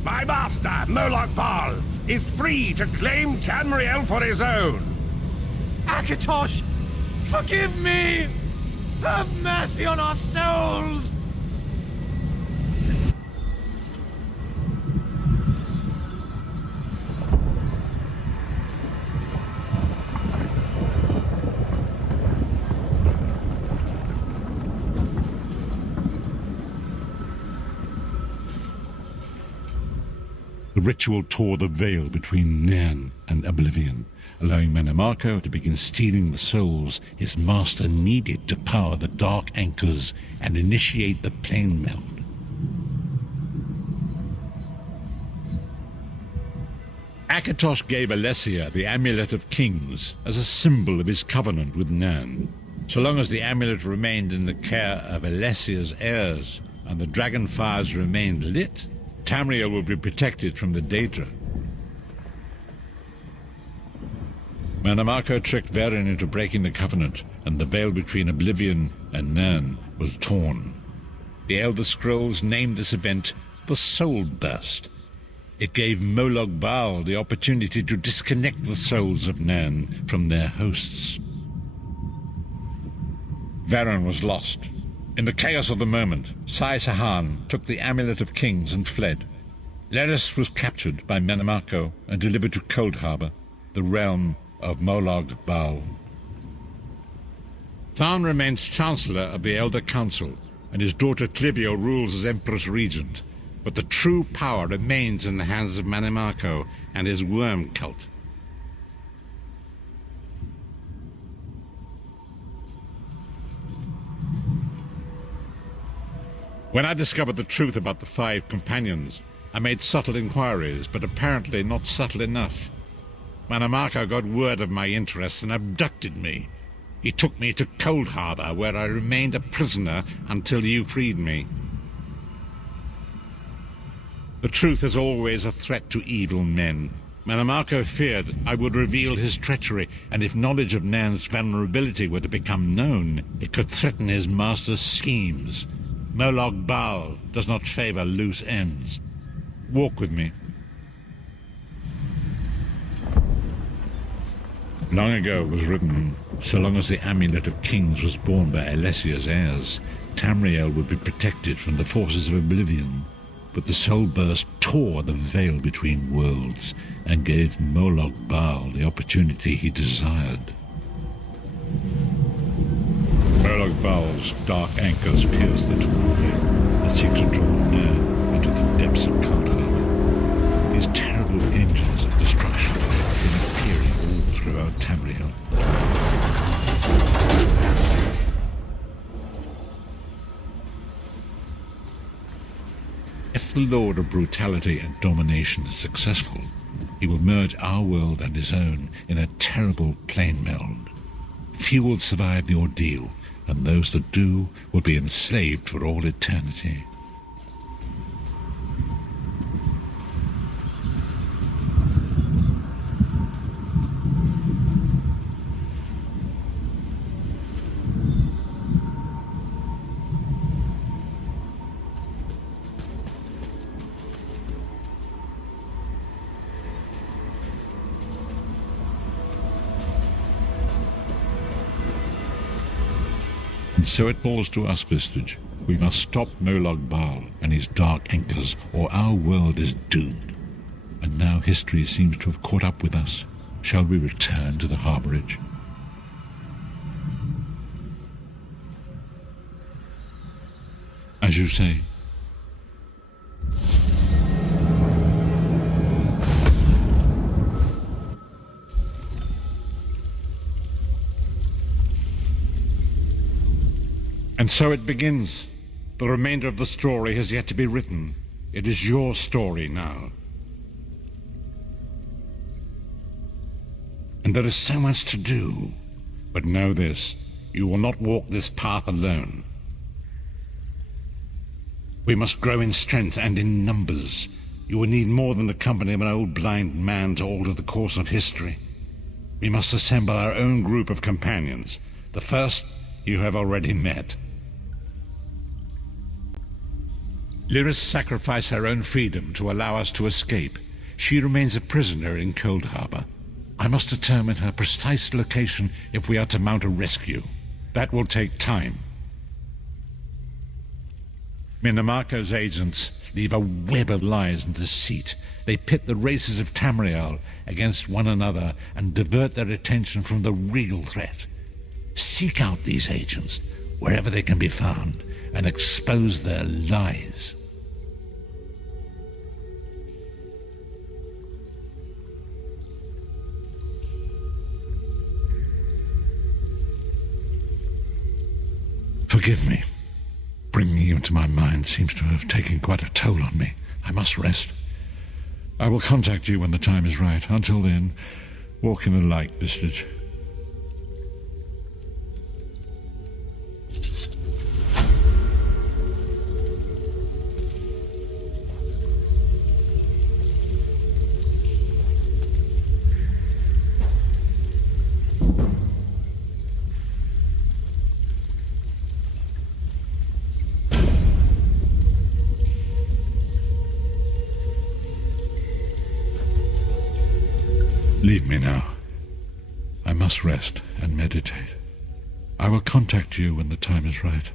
My master, Moloch Baal, is free to claim Tamriel for his own. Akatosh, forgive me! Have mercy on our souls! The ritual tore the veil between Nairn and Oblivion, allowing Manamako to begin stealing the souls his master needed to power the dark anchors and initiate the plane meld. Akatosh gave Alessia the Amulet of Kings as a symbol of his covenant with Nairn. So long as the amulet remained in the care of Alessia's heirs and the dragon fires remained lit, Tamriel will be protected from the Daedra. Manamako tricked Varen into breaking the covenant, and the veil between Oblivion and Nairn was torn. The Elder Scrolls named this event the Soul Burst. It gave Moloch Baal the opportunity to disconnect the souls of Nairn from their hosts. Varen was lost. In the chaos of the moment, Sai Sahan took the Amulet of Kings and fled. Lyris was captured by Manamako and delivered to Cold Harbor, the realm of Moloch Baal. Tharn remains Chancellor of the Elder Council, and his daughter Clivio rules as Empress Regent. But the true power remains in the hands of Manimarco and his worm cult. When I discovered the truth about the 5 companions, I made subtle inquiries, but apparently not subtle enough. Manimarco got word of my interests and abducted me. He took me to Cold Harbor, where I remained a prisoner until you freed me. The truth is always a threat to evil men. Manimarco feared I would reveal his treachery, and if knowledge of Nan's vulnerability were to become known, it could threaten his master's schemes. Molog Bal does not favor loose ends. Walk with me. Long ago it was written, so long as the Amulet of Kings was borne by Alessia's heirs, Tamriel would be protected from the forces of oblivion. But the Soul Burst tore the veil between worlds and gave Molog Bal the opportunity he desired. Molog Bal's dark anchors pierce the torn veil and seek to draw near into the depths of Cold Harbor. These terrible engines of destruction have been appearing all throughout Tamriel. If the Lord of Brutality and Domination is successful, he will merge our world and his own in a terrible plane meld. Few will survive the ordeal, and those that do will be enslaved for all eternity. So it falls to us, Vistage. We must stop Molog Bal and his dark anchors, or our world is doomed. And now history seems to have caught up with us. Shall we return to the harborage? As you say. And so it begins. The remainder of the story has yet to be written. It is your story now. And there is so much to do. But know this, you will not walk this path alone. We must grow in strength and in numbers. You will need more than the company of an old blind man to alter the course of history. We must assemble our own group of companions. The first you have already met. Lyris sacrificed her own freedom to allow us to escape. She remains a prisoner in Cold Harbor. I must determine her precise location if we are to mount a rescue. That will take time. Manimarco's agents leave a web of lies and deceit. They pit the races of Tamriel against one another and divert their attention from the real threat. Seek out these agents wherever they can be found and expose their lies. Forgive me. Bringing you into my mind seems to have taken quite a toll on me. I must rest. I will contact you when the time is right. Until then, walk in the light, Vistage. Leave me now. I must rest and meditate. I will contact you when the time is right.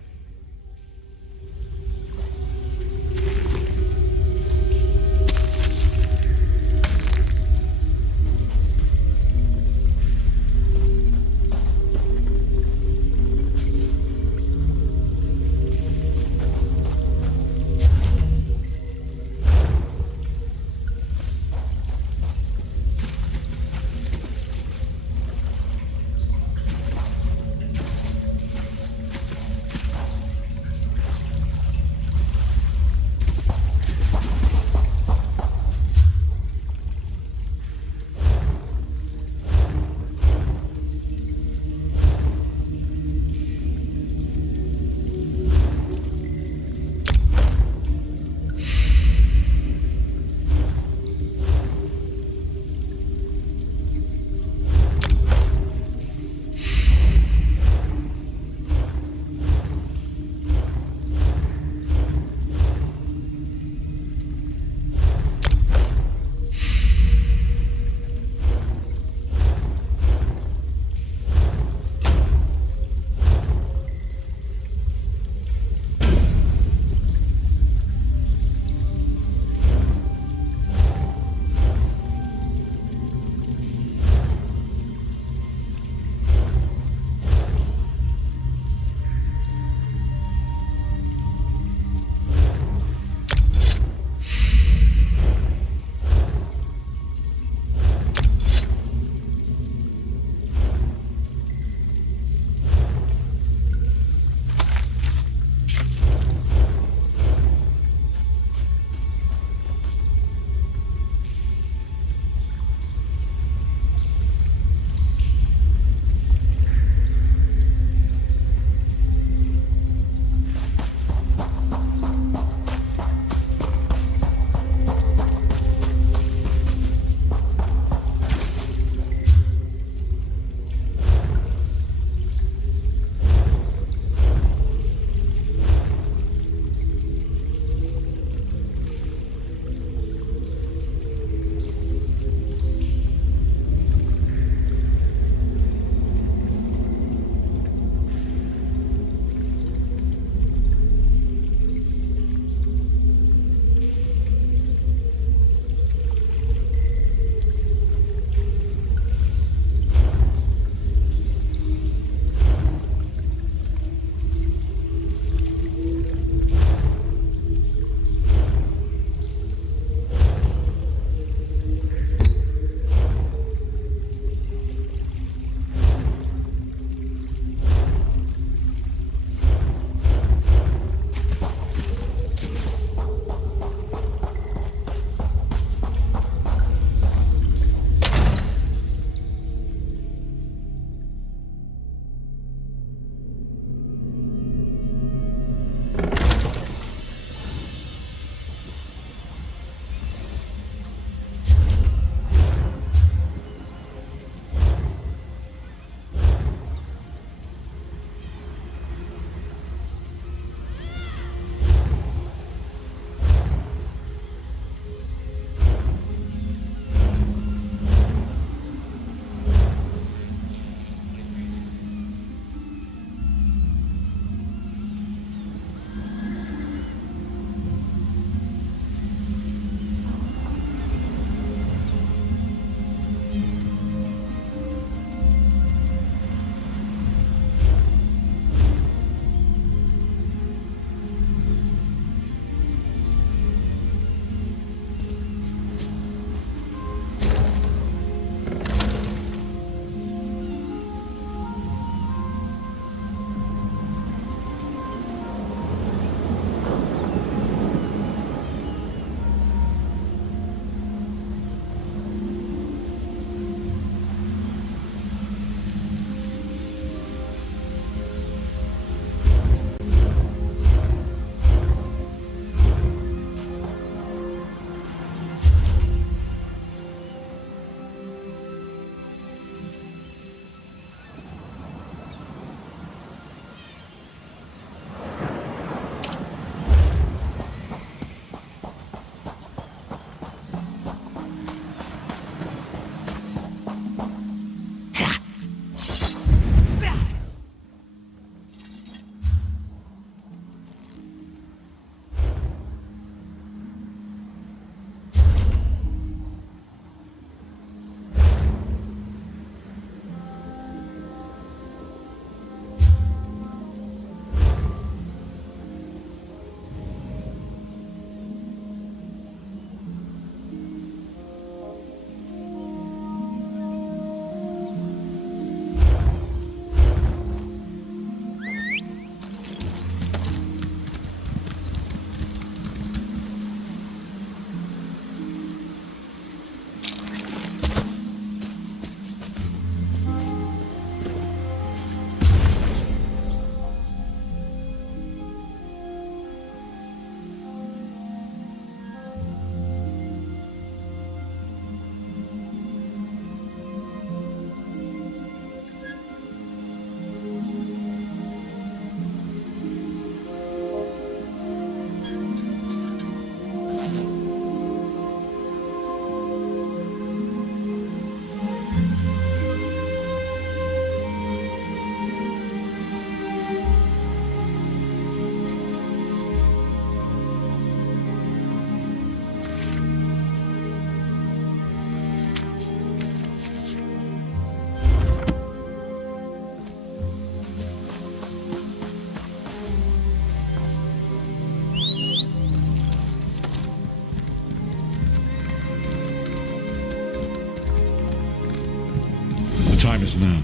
time is now.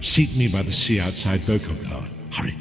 Seek me by the sea outside Vokogard. Hurry.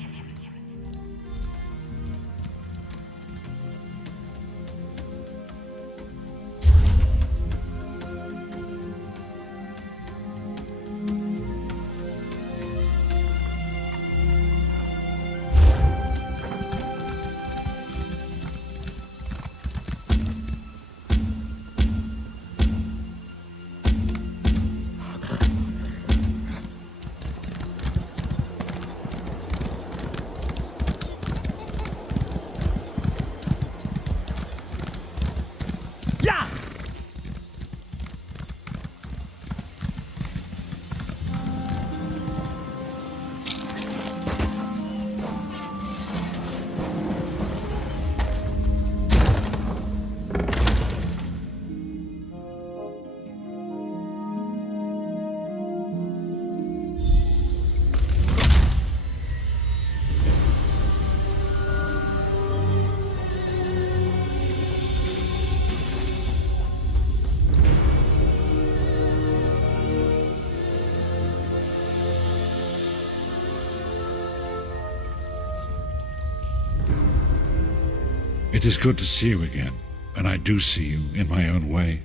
It is good to see you again, and I do see you in my own way.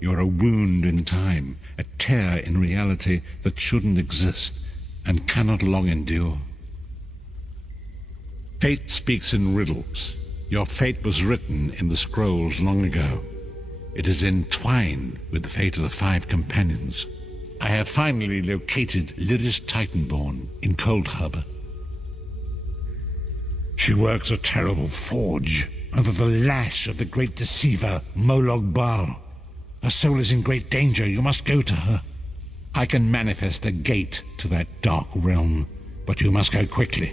You're a wound in time, a tear in reality that shouldn't exist and cannot long endure. Fate speaks in riddles. Your fate was written in the scrolls long ago. It is entwined with the fate of the 5 companions. I have finally located Lyris Titanborn in Cold Harbor. She works a terrible forge under the lash of the great deceiver Molog Baal. Her soul is in great danger. You must go to her. I can manifest a gate to that dark realm, but you must go quickly.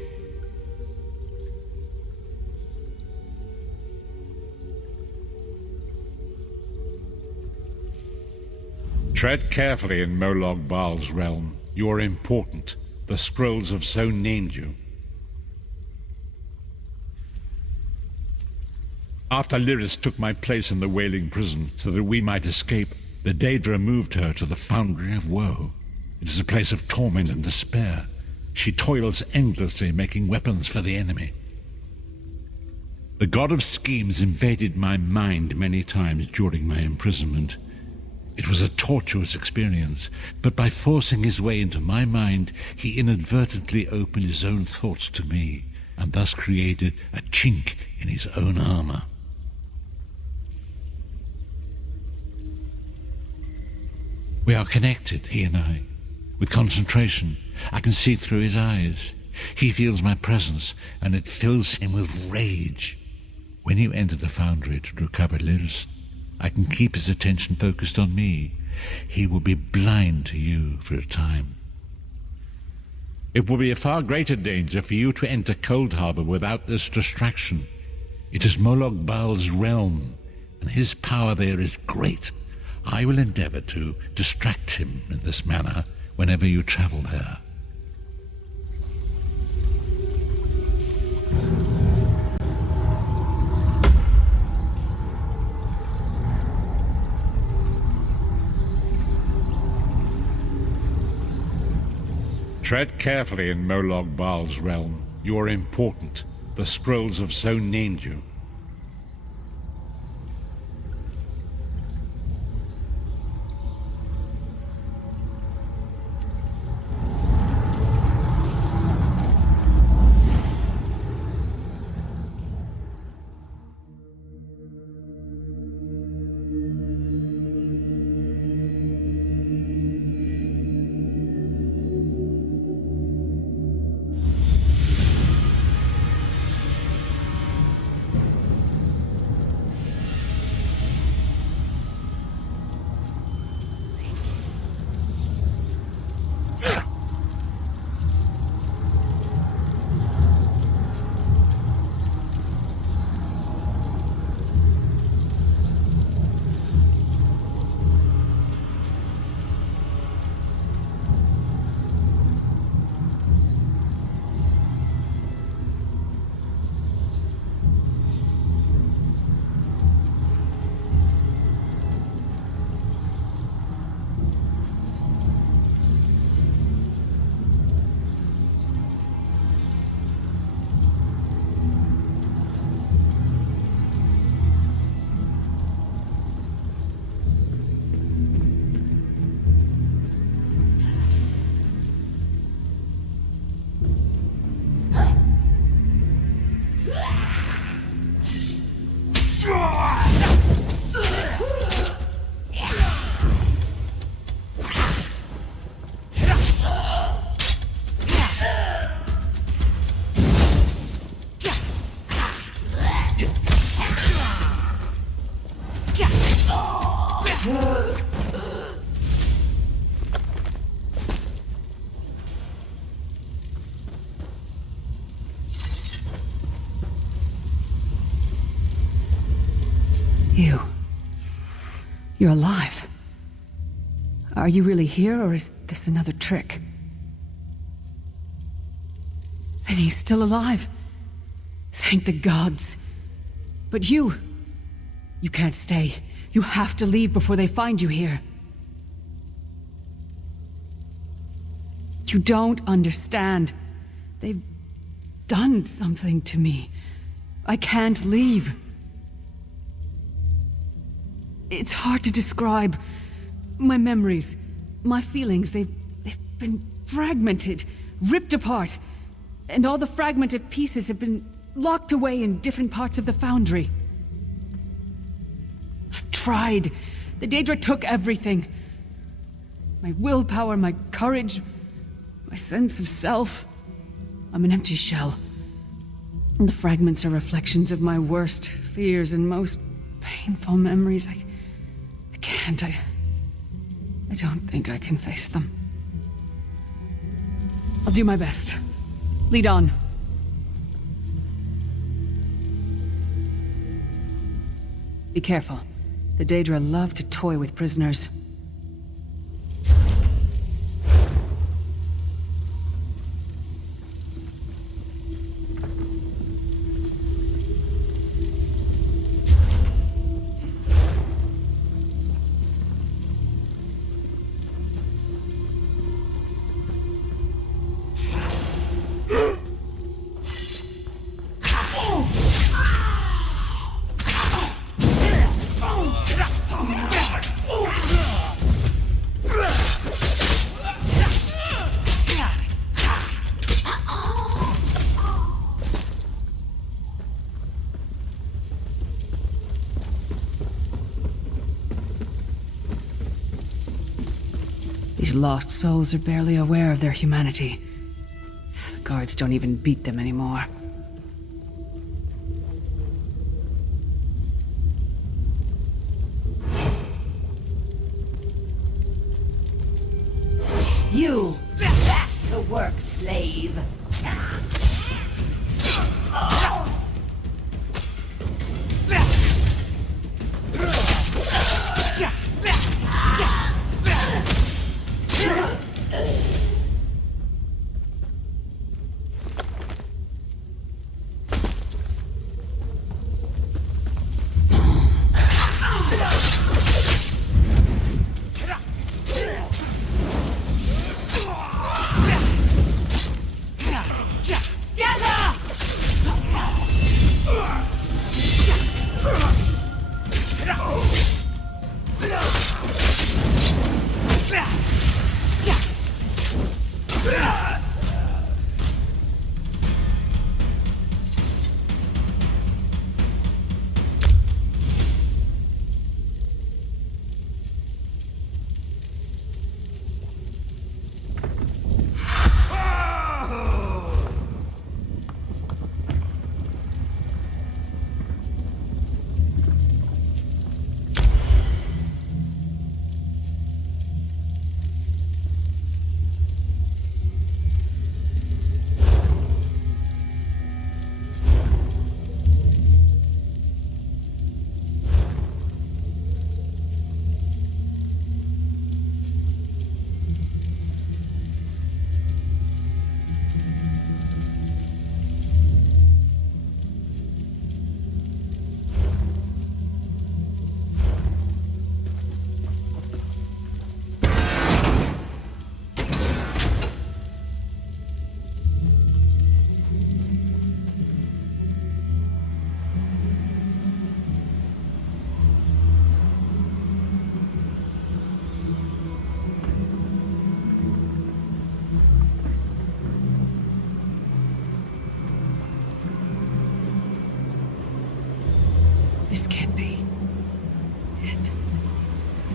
Tread carefully in Molog Baal's realm. You are important. The scrolls have so named you. After Lyris took my place in the Wailing Prison so that we might escape, the Daedra moved her to the Foundry of Woe. It is a place of torment and despair. She toils endlessly making weapons for the enemy. The god of schemes invaded my mind many times during my imprisonment. It was a tortuous experience, but by forcing his way into my mind, he inadvertently opened his own thoughts to me, and thus created a chink in his own armor. We are connected, he and I. With concentration, I can see through his eyes. He feels my presence, and it fills him with rage. When you enter the Foundry to recover Lyris, I can keep his attention focused on me. He will be blind to you for a time. It will be a far greater danger for you to enter Cold Harbor without this distraction. It is Molog Baal's realm, and his power there is great. I will endeavor to distract him in this manner whenever you travel there. Tread carefully in Molog Baal's realm. You are important. The scrolls have so named you. You're alive. Are you really here, or is this another trick? Then he's still alive. Thank the gods. But you can't stay. You have to leave before they find you here. You don't understand. They've done something to me. I can't leave. It's hard to describe. My memories, my feelings, they've been fragmented, ripped apart. And all the fragmented pieces have been locked away in different parts of the foundry. I've tried. The Daedra took everything. My willpower, my courage, my sense of self. I'm an empty shell. And the fragments are reflections of my worst fears and most painful memories. I can't. I don't think I can face them. I'll do my best. Lead on. Be careful. The Daedra love to toy with prisoners. These lost souls are barely aware of their humanity. The guards don't even beat them anymore. You! Back to work, slave!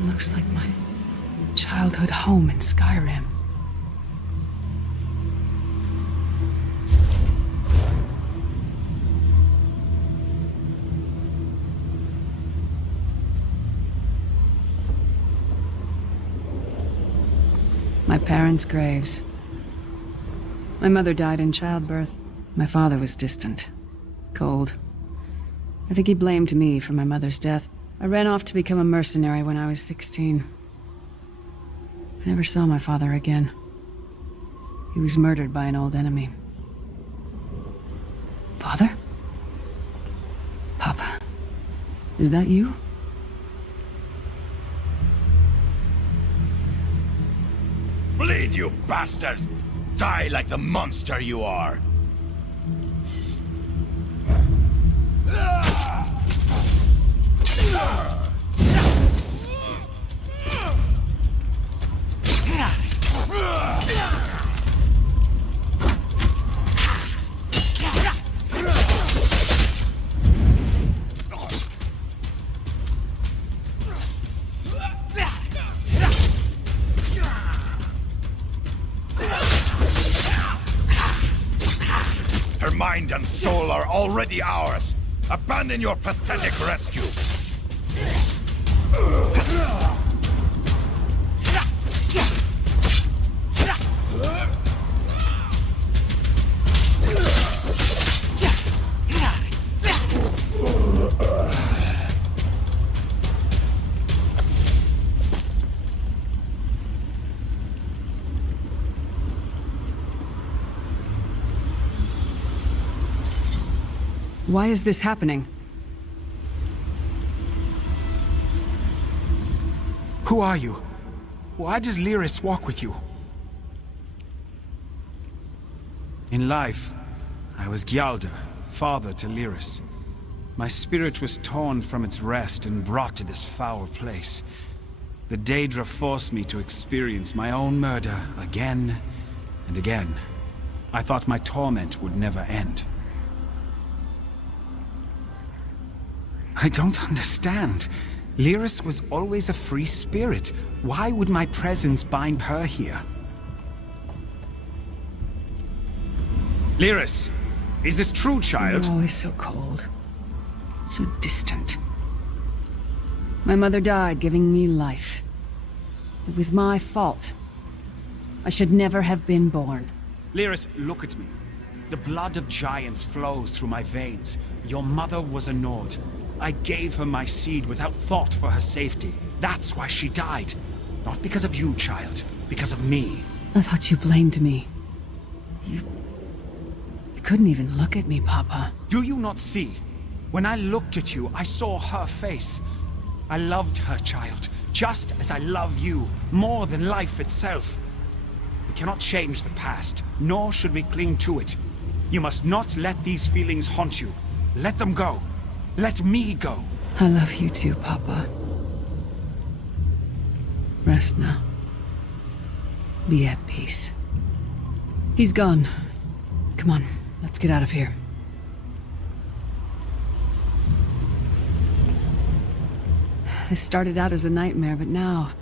Looks like my childhood home in Skyrim. My parents' graves. My mother died in childbirth. My father was distant, cold. I think he blamed me for my mother's death. I ran off to become a mercenary when I was 16. I never saw my father again. He was murdered by an old enemy. Father? Papa? Is that you? Bleed, you bastard! Die like the monster you are! Her mind and soul are already ours. Abandon your pathetic rescue. Why is this happening? Who are you? Why does Lyris walk with you? In life, I was Gyalda, father to Lyris. My spirit was torn from its rest and brought to this foul place. The Daedra forced me to experience my own murder again and again. I thought my torment would never end. I don't understand. Lyris was always a free spirit. Why would my presence bind her here? Lyris, is this true, child? You're always so cold. So distant. My mother died giving me life. It was my fault. I should never have been born. Lyris, look at me. The blood of giants flows through my veins. Your mother was a Nord. I gave her my seed without thought for her safety. That's why she died. Not because of you, child. Because of me. I thought you blamed me. You couldn't even look at me, Papa. Do you not see? When I looked at you, I saw her face. I loved her, child. Just as I love you. More than life itself. We cannot change the past, nor should we cling to it. You must not let these feelings haunt you. Let them go. Let me go. I love you too, Papa. Rest now. Be at peace. He's gone. Come on, let's get out of here. This started out as a nightmare, but now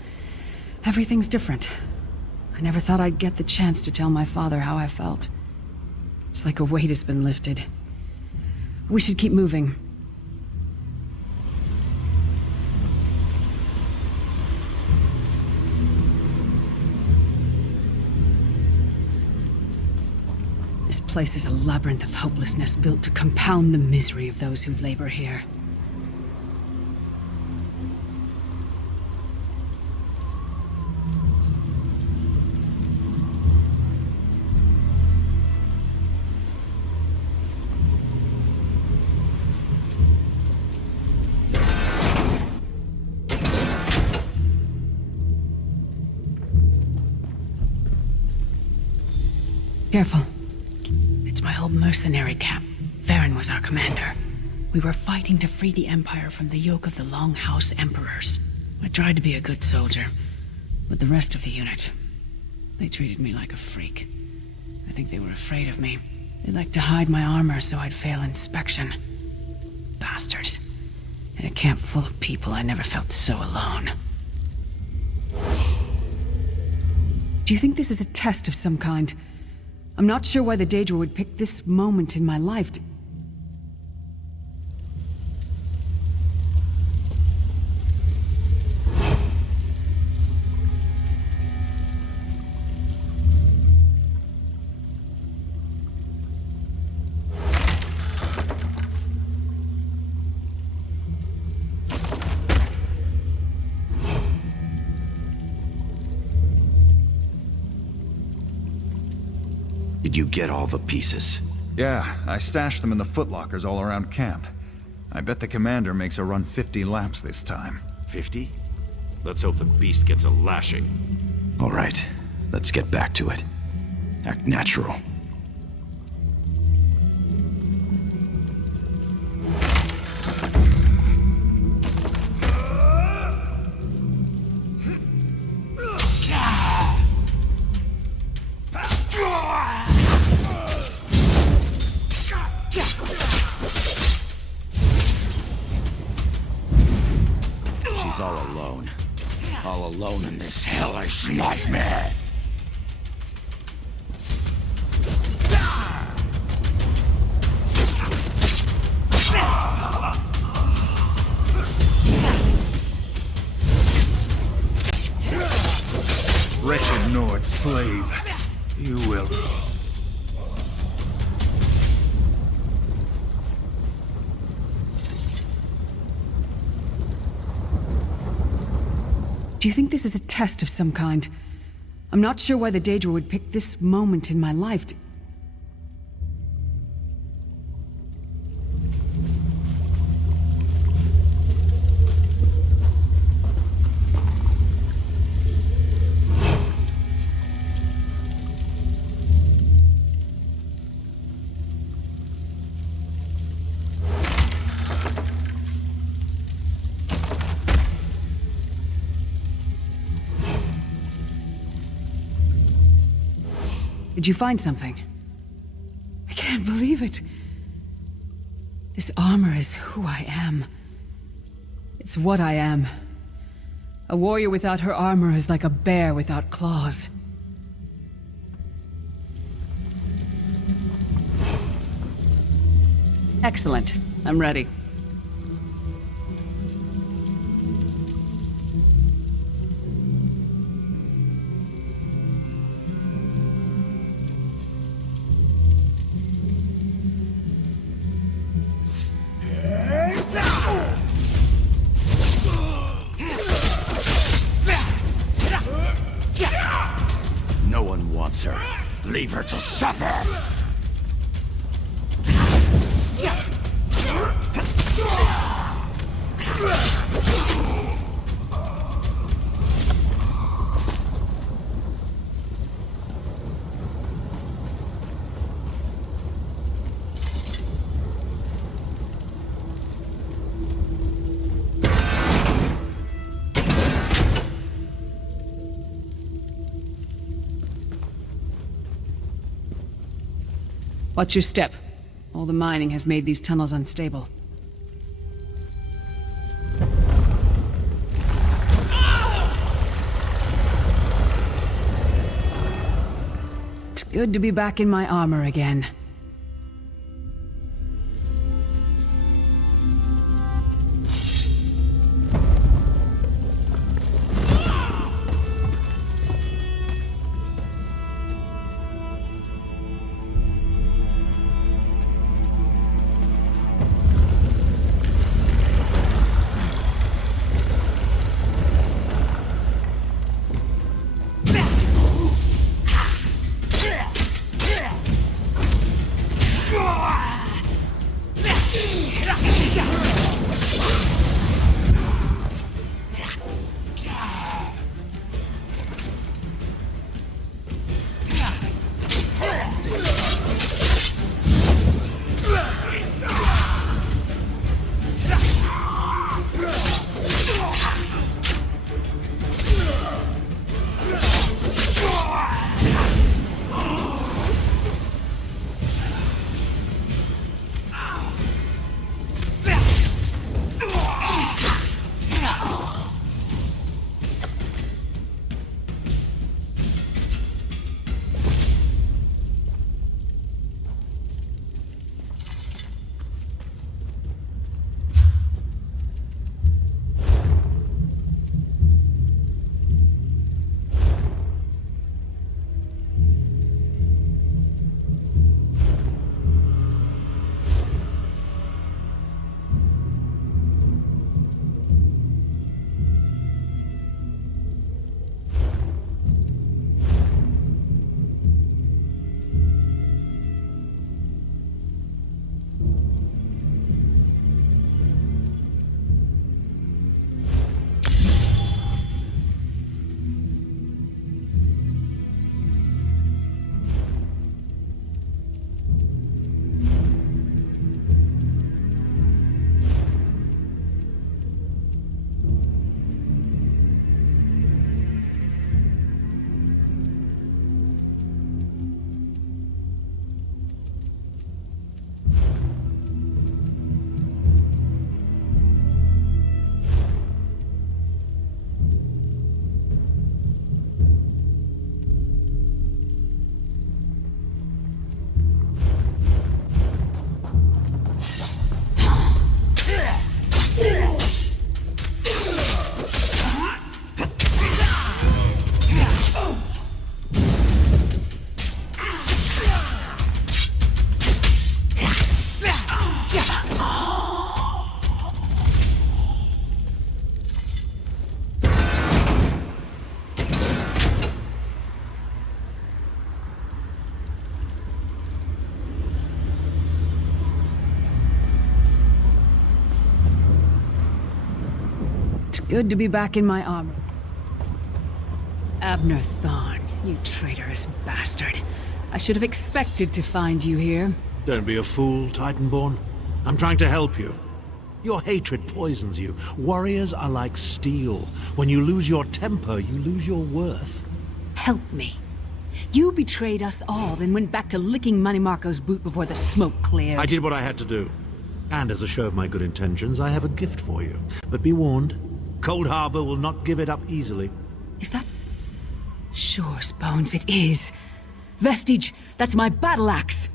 everything's different. I never thought I'd get the chance to tell my father how I felt. It's like a weight has been lifted. We should keep moving. This place is a labyrinth of hopelessness built to compound the misery of those who labor here. Careful. It's my old mercenary camp. Varen was our commander. We were fighting to free the Empire from the yoke of the Longhouse Emperors. I tried to be a good soldier, but the rest of the unit, they treated me like a freak. I think they were afraid of me. They liked to hide my armor so I'd fail inspection. Bastards. In a camp full of people, I never felt so alone. Do you think this is a test of some kind? I'm not sure why the Daedra would pick this moment in my life to... Did you get all the pieces? Yeah, I stashed them in the footlockers all around camp. I bet the commander makes her run 50 laps this time. 50? Let's hope the beast gets a lashing. All right, let's get back to it. Act natural. She's all alone. All alone in this hellish nightmare. Wretched Nord slave. You will... Do you think this is a test of some kind? I'm not sure why the Daedra would pick this moment in my life to... Did you find something? I can't believe it. This armor is who I am. It's what I am. A warrior without her armor is like a bear without claws. Excellent. I'm ready. No one wants her. Leave her to suffer! Watch your step. All the mining has made these tunnels unstable. It's good to be back in my armor again. Good to be back in my armor. Abner Thorn, you traitorous bastard. I should have expected to find you here. Don't be a fool, Titanborn. I'm trying to help you. Your hatred poisons you. Warriors are like steel. When you lose your temper, you lose your worth. Help me. You betrayed us all, then went back to licking Manny Marco's boot before the smoke cleared. I did what I had to do. And as a show of my good intentions, I have a gift for you. But be warned, Cold Harbor will not give it up easily. Is that... Sure, Bones, it is. Vestige, that's my battle axe.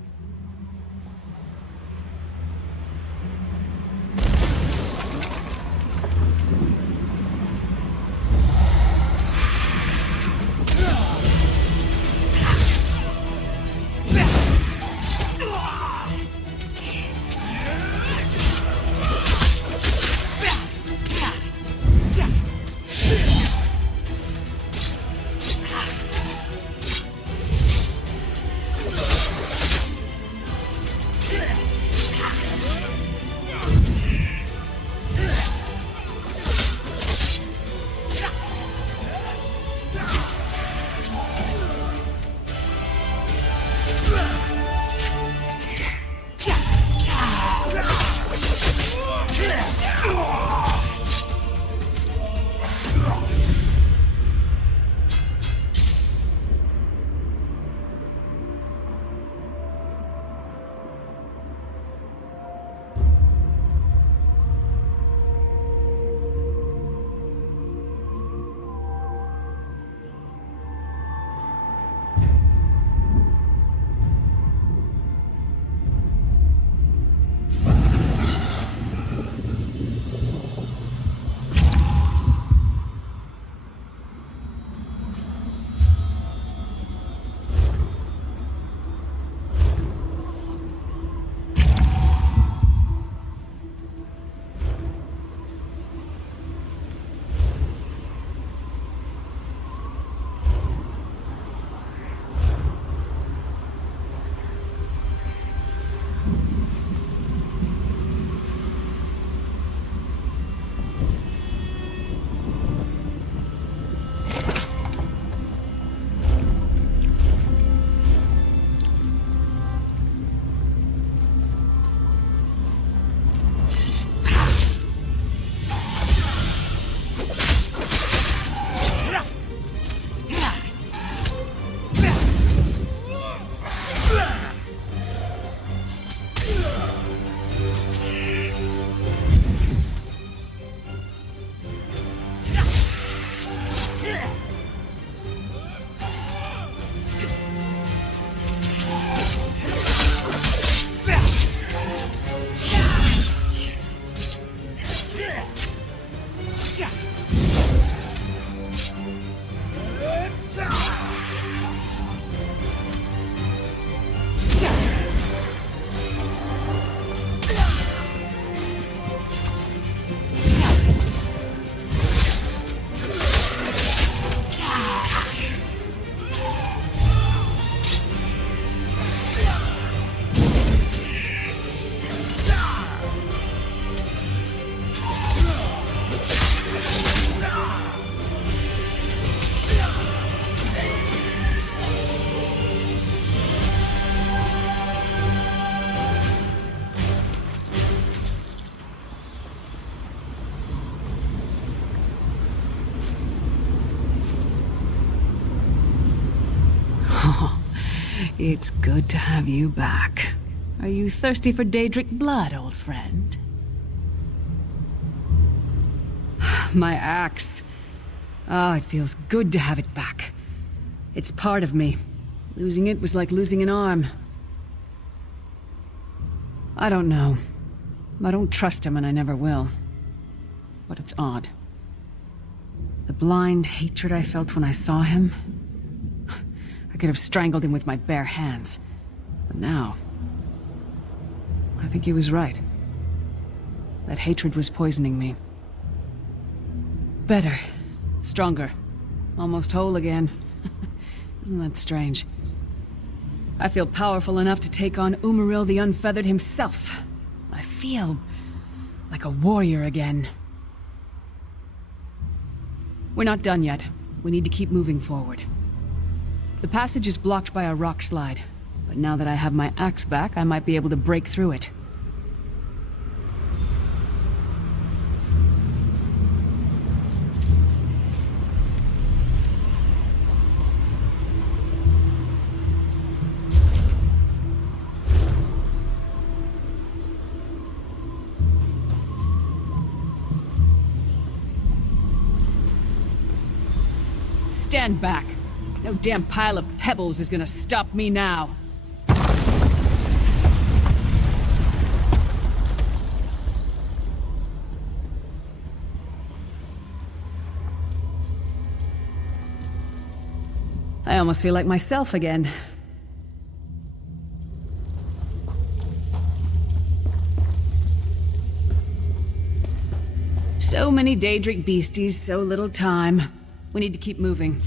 It's good to have you back. Are you thirsty for Daedric blood, old friend? My axe. Oh, it feels good to have it back. It's part of me. Losing it was like losing an arm. I don't know. I don't trust him and I never will. But it's odd. The blind hatred I felt when I saw him... I could have strangled him with my bare hands. But now... I think he was right. That hatred was poisoning me. Better. Stronger. Almost whole again. Isn't that strange? I feel powerful enough to take on Umaril the Unfeathered himself. I feel like a warrior again. We're not done yet. We need to keep moving forward. The passage is blocked by a rock slide, but now that I have my axe back, I might be able to break through it. Stand back. No damn pile of pebbles is gonna stop me now. I almost feel like myself again. So many Daedric beasties, so little time. We need to keep moving.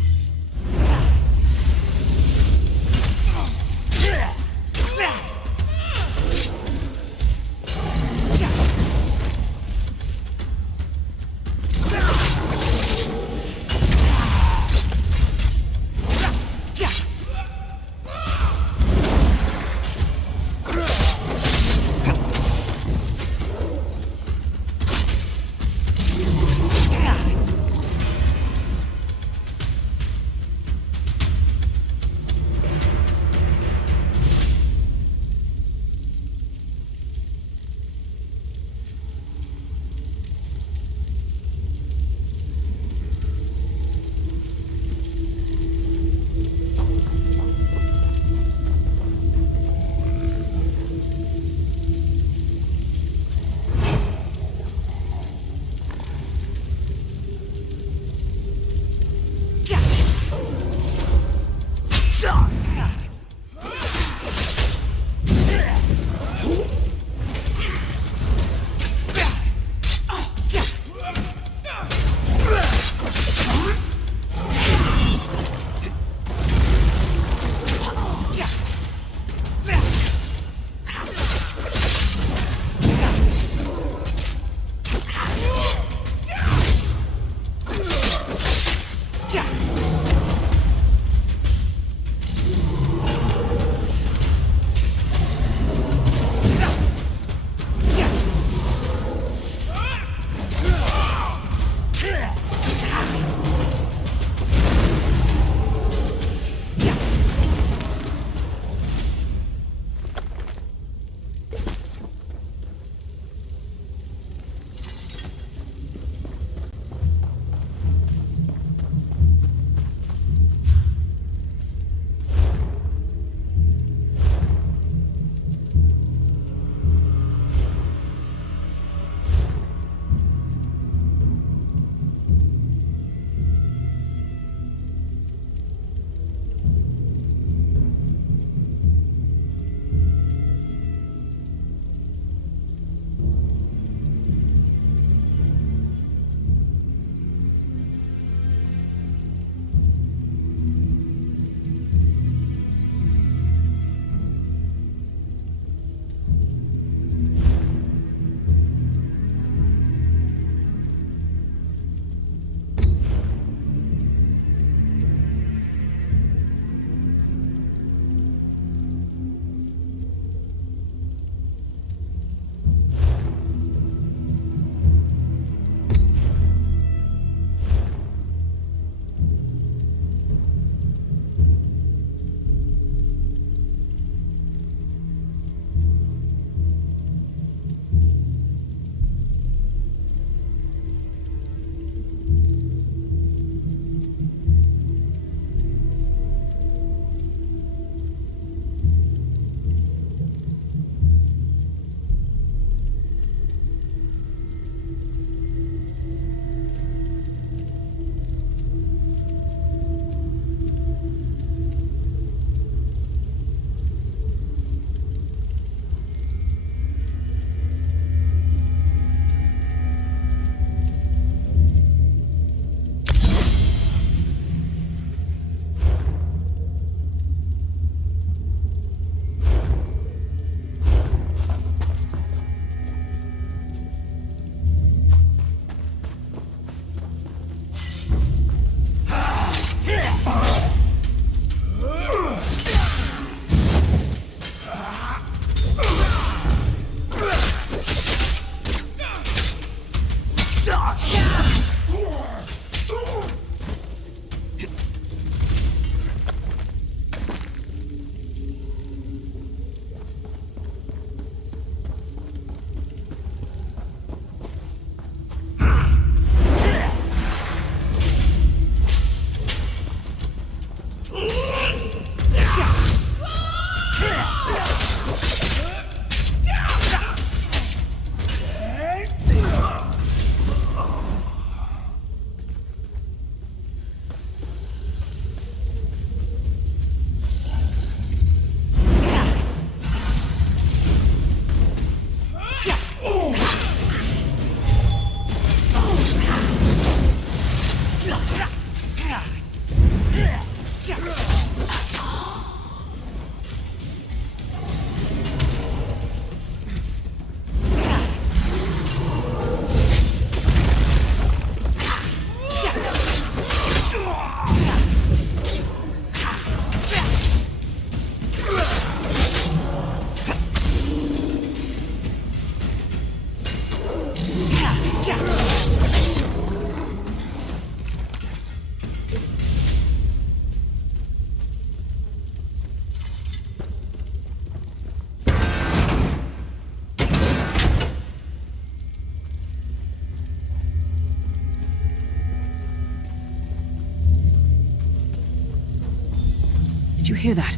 Did you hear that?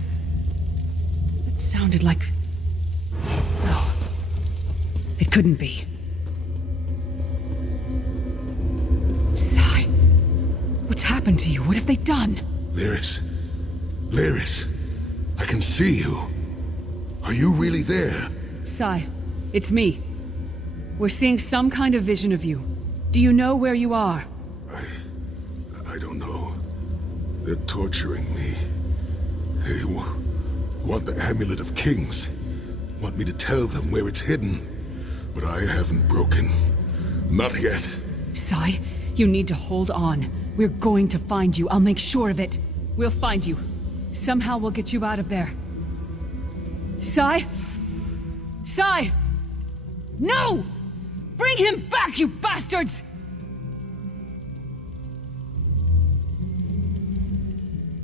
It sounded like... No. It couldn't be. Sai. What's happened to you? What have they done? Lyris. Lyris. I can see you. Are you really there? Sai, it's me. We're seeing some kind of vision of you. Do you know where you are? I don't know. They're torturing me. They want the Amulet of Kings. Want me to tell them where it's hidden. But I haven't broken. Not yet. Sai, you need to hold on. We're going to find you. I'll make sure of it. We'll find you. Somehow we'll get you out of there. Sai? Sai! No! Bring him back, you bastards!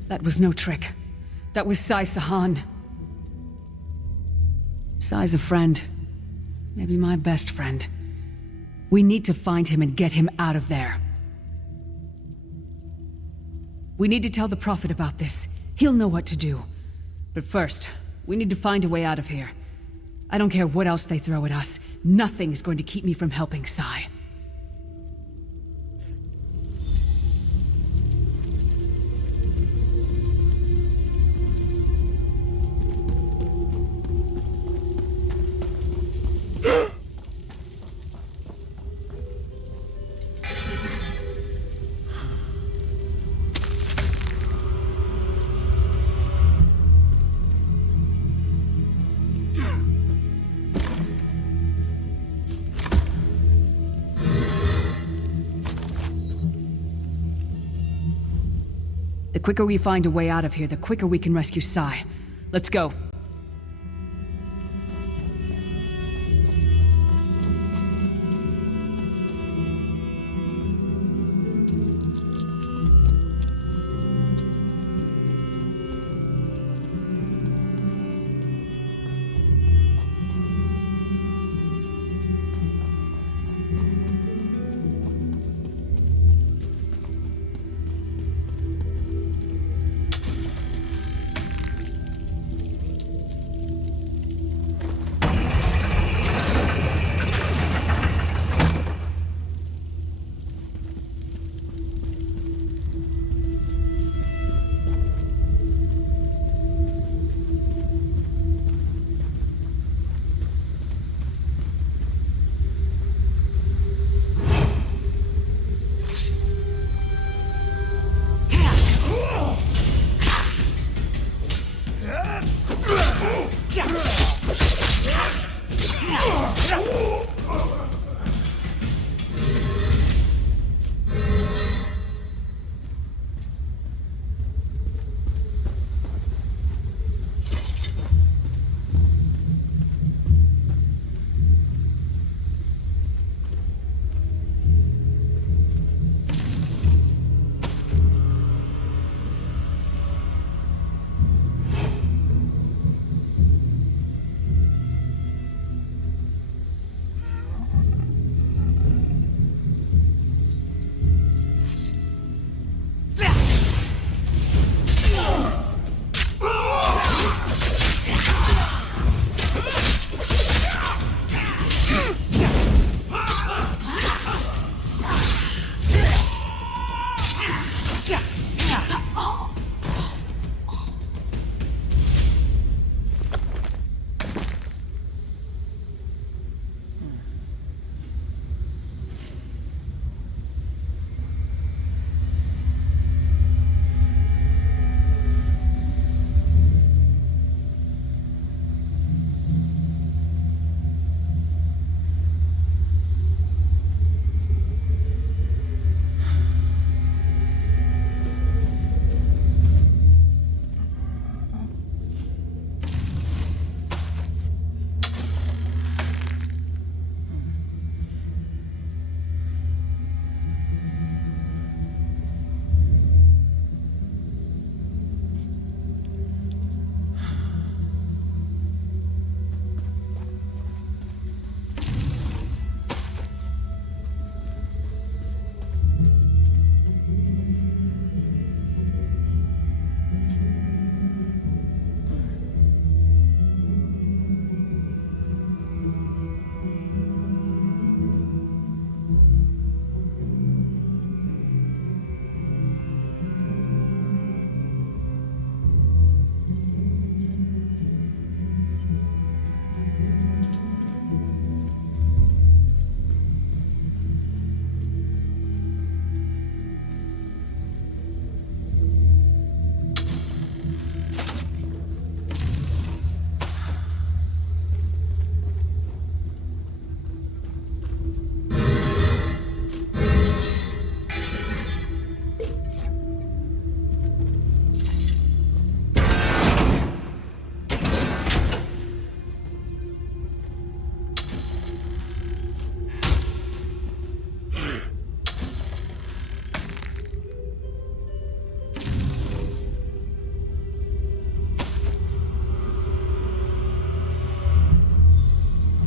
That was no trick. That was Sai Sahan. Sai's a friend. Maybe my best friend. We need to find him and get him out of there. We need to tell the Prophet about this. He'll know what to do. But first, we need to find a way out of here. I don't care what else they throw at us. Nothing is going to keep me from helping Sai. The quicker we find a way out of here, the quicker we can rescue Sai. Let's go.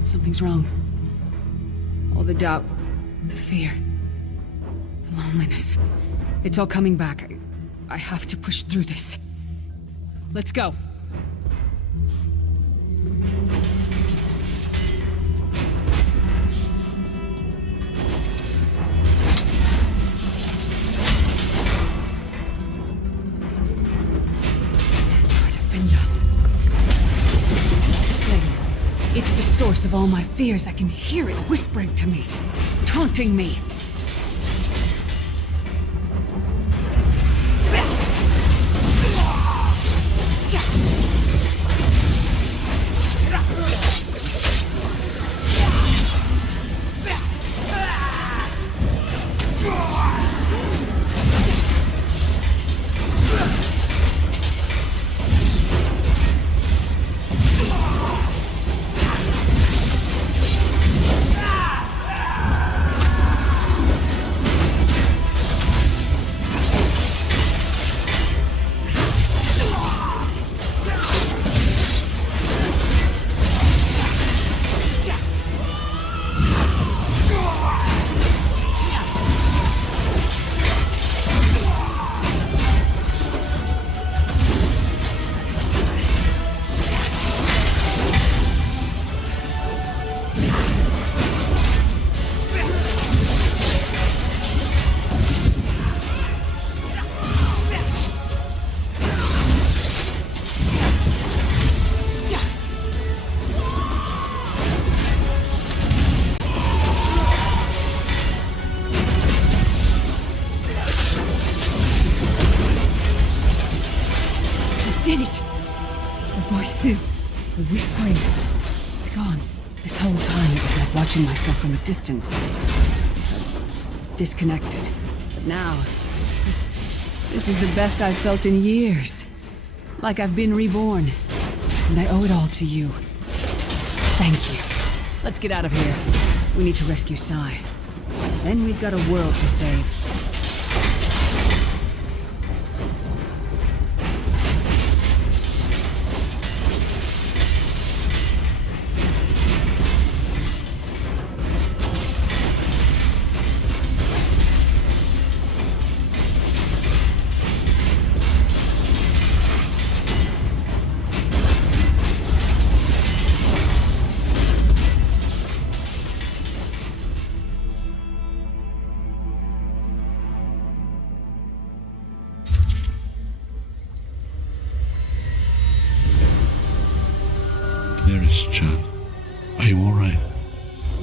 Something's wrong. All the doubt, the fear, the loneliness. It's all coming back. I have to push through this. Let's go. It's the source of all my fears. I can hear it whispering to me, taunting me. Did it! The voices, the whispering. It's gone. This whole time it was like watching myself from a distance. Disconnected. But now, this is the best I've felt in years. Like I've been reborn. And I owe it all to you. Thank you. Let's get out of here. We need to rescue Sai. Then we've got a world to save. Chan. Are you alright?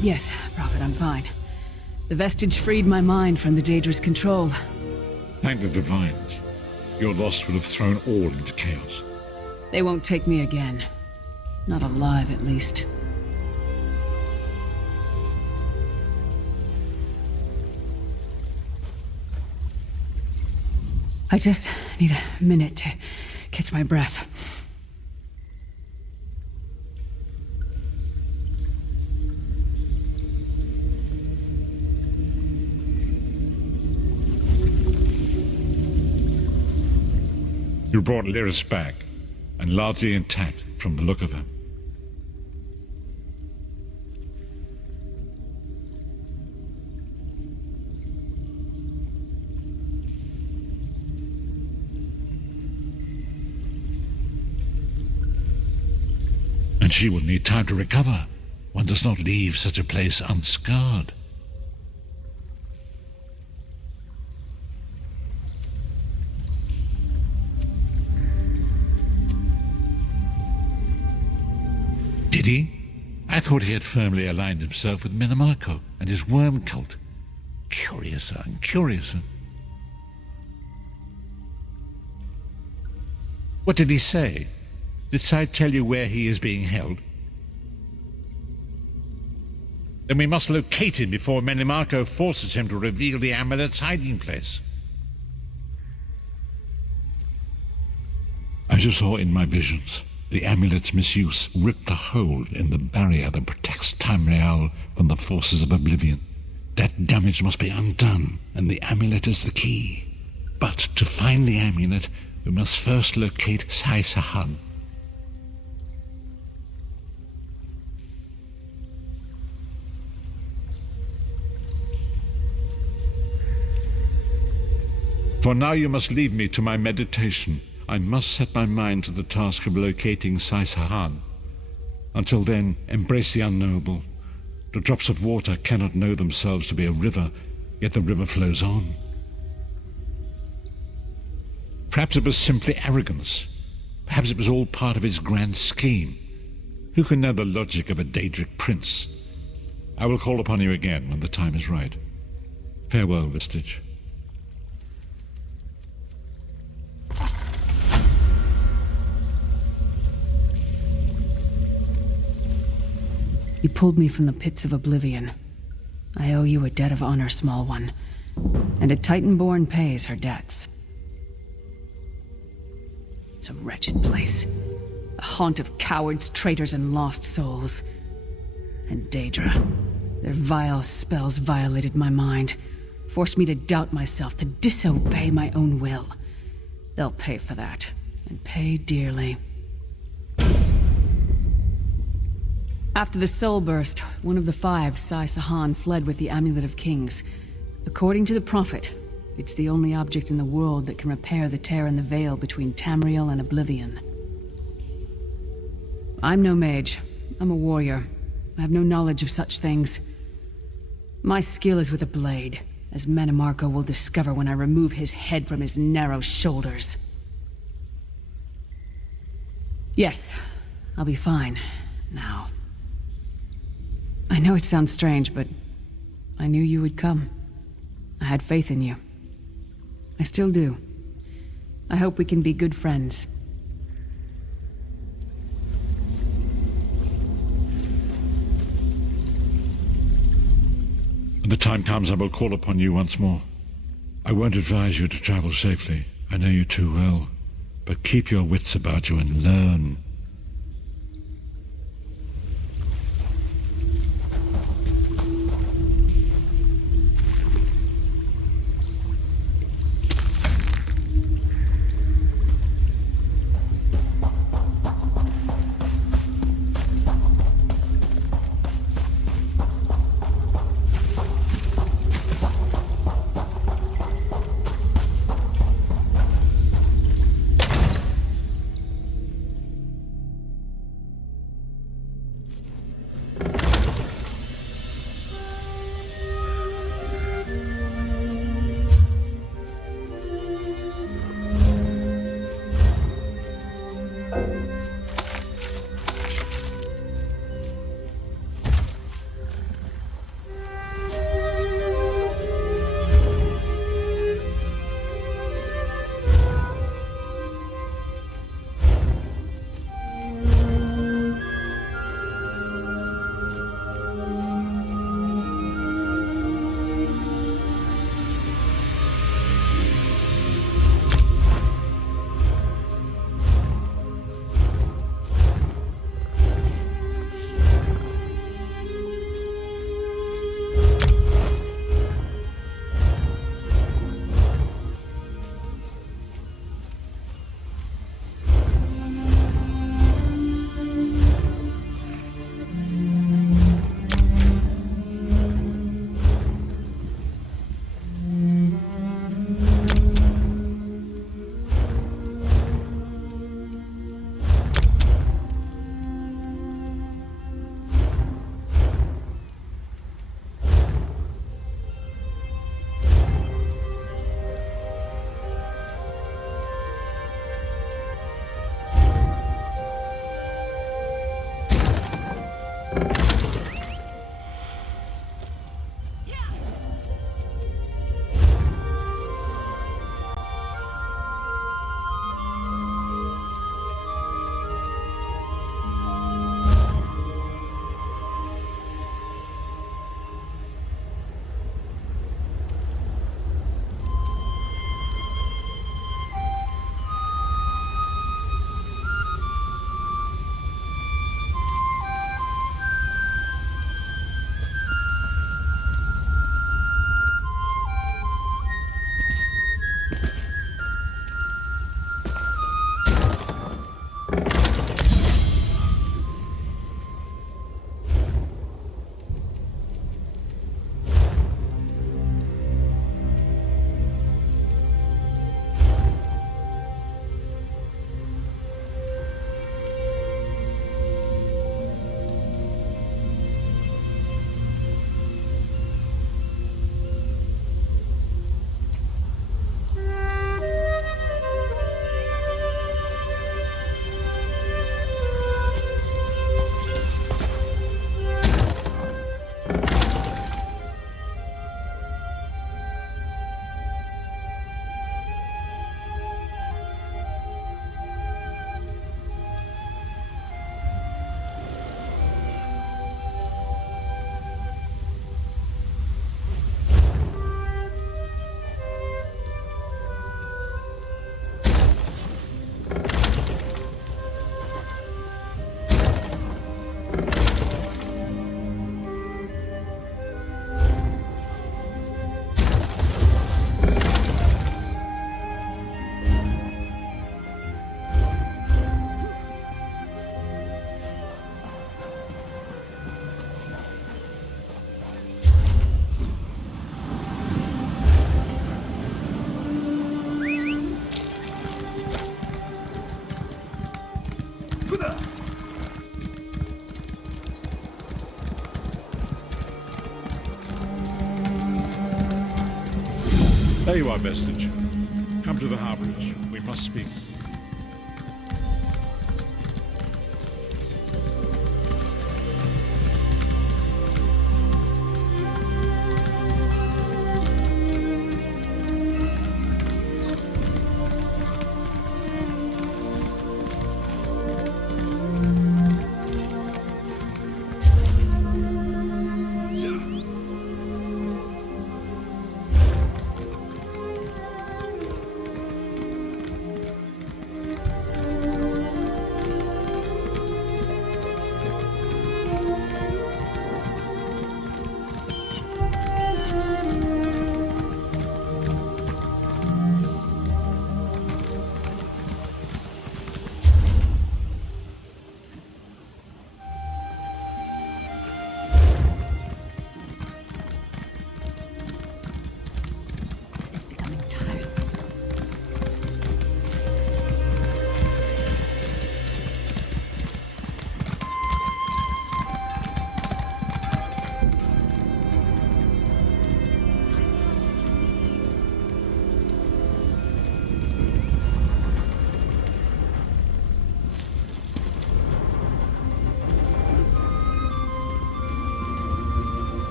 Yes, Prophet, I'm fine. The vestige freed my mind from the Daedra's control. Thank the Divines. Your loss would have thrown all into chaos. They won't take me again. Not alive, at least. I just need a minute to catch my breath. You brought Lyris back, and largely intact from the look of her. And she will need time to recover. One does not leave such a place unscarred. Did he? I thought he had firmly aligned himself with Minimarco and his worm cult. Curiouser and curiouser. What did he say? Did Sai tell you where he is being held? Then we must locate him before Minimarco forces him to reveal the amulet's hiding place. As you saw in my visions, the amulet's misuse ripped a hole in the barrier that protects Tamriel from the forces of oblivion. That damage must be undone, and the amulet is the key. But to find the amulet, we must first locate Sai Sahab. For now you must leave me to my meditation. I must set my mind to the task of locating Sai-Sahan. Until then, embrace the unknowable. The drops of water cannot know themselves to be a river, yet the river flows on. Perhaps it was simply arrogance. Perhaps it was all part of his grand scheme. Who can know the logic of a Daedric prince? I will call upon you again when the time is right. Farewell, Vestige. You pulled me from the pits of oblivion. I owe you a debt of honor, small one. And a Titanborn pays her debts. It's a wretched place. A haunt of cowards, traitors, and lost souls. And Daedra. Their vile spells violated my mind. Forced me to doubt myself, to disobey my own will. They'll pay for that. And pay dearly. After the Soul Burst, one of the 5, Sai-Sahan, fled with the Amulet of Kings. According to the Prophet, it's the only object in the world that can repair the tear in the veil between Tamriel and Oblivion. I'm no mage. I'm a warrior. I have no knowledge of such things. My skill is with a blade, as Manamarco will discover when I remove his head from his narrow shoulders. Yes, I'll be fine, now. I know it sounds strange, but I knew you would come. I had faith in you. I still do. I hope we can be good friends. When the time comes, I will call upon you once more. I won't advise you to travel safely. I know you too well. But keep your wits about you and learn. There you are, Vestige. Come to the harbourage. We must speak.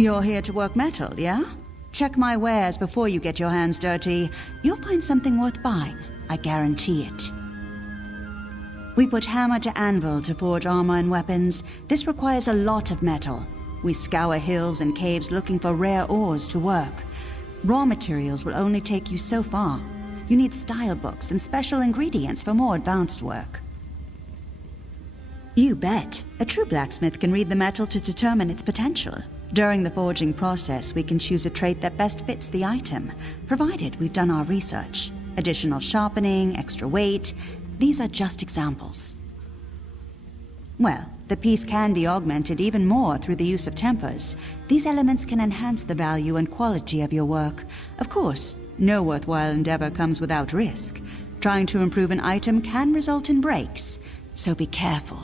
You're here to work metal, yeah? Check my wares before you get your hands dirty. You'll find something worth buying. I guarantee it. We put hammer to anvil to forge armor and weapons. This requires a lot of metal. We scour hills and caves looking for rare ores to work. Raw materials will only take you so far. You need style books and special ingredients for more advanced work. You bet. A true blacksmith can read the metal to determine its potential. During the forging process, we can choose a trait that best fits the item, provided we've done our research. Additional sharpening, extra weight, these are just examples. Well, the piece can be augmented even more through the use of tempers. These elements can enhance the value and quality of your work. Of course, no worthwhile endeavor comes without risk. Trying to improve an item can result in breaks, so be careful.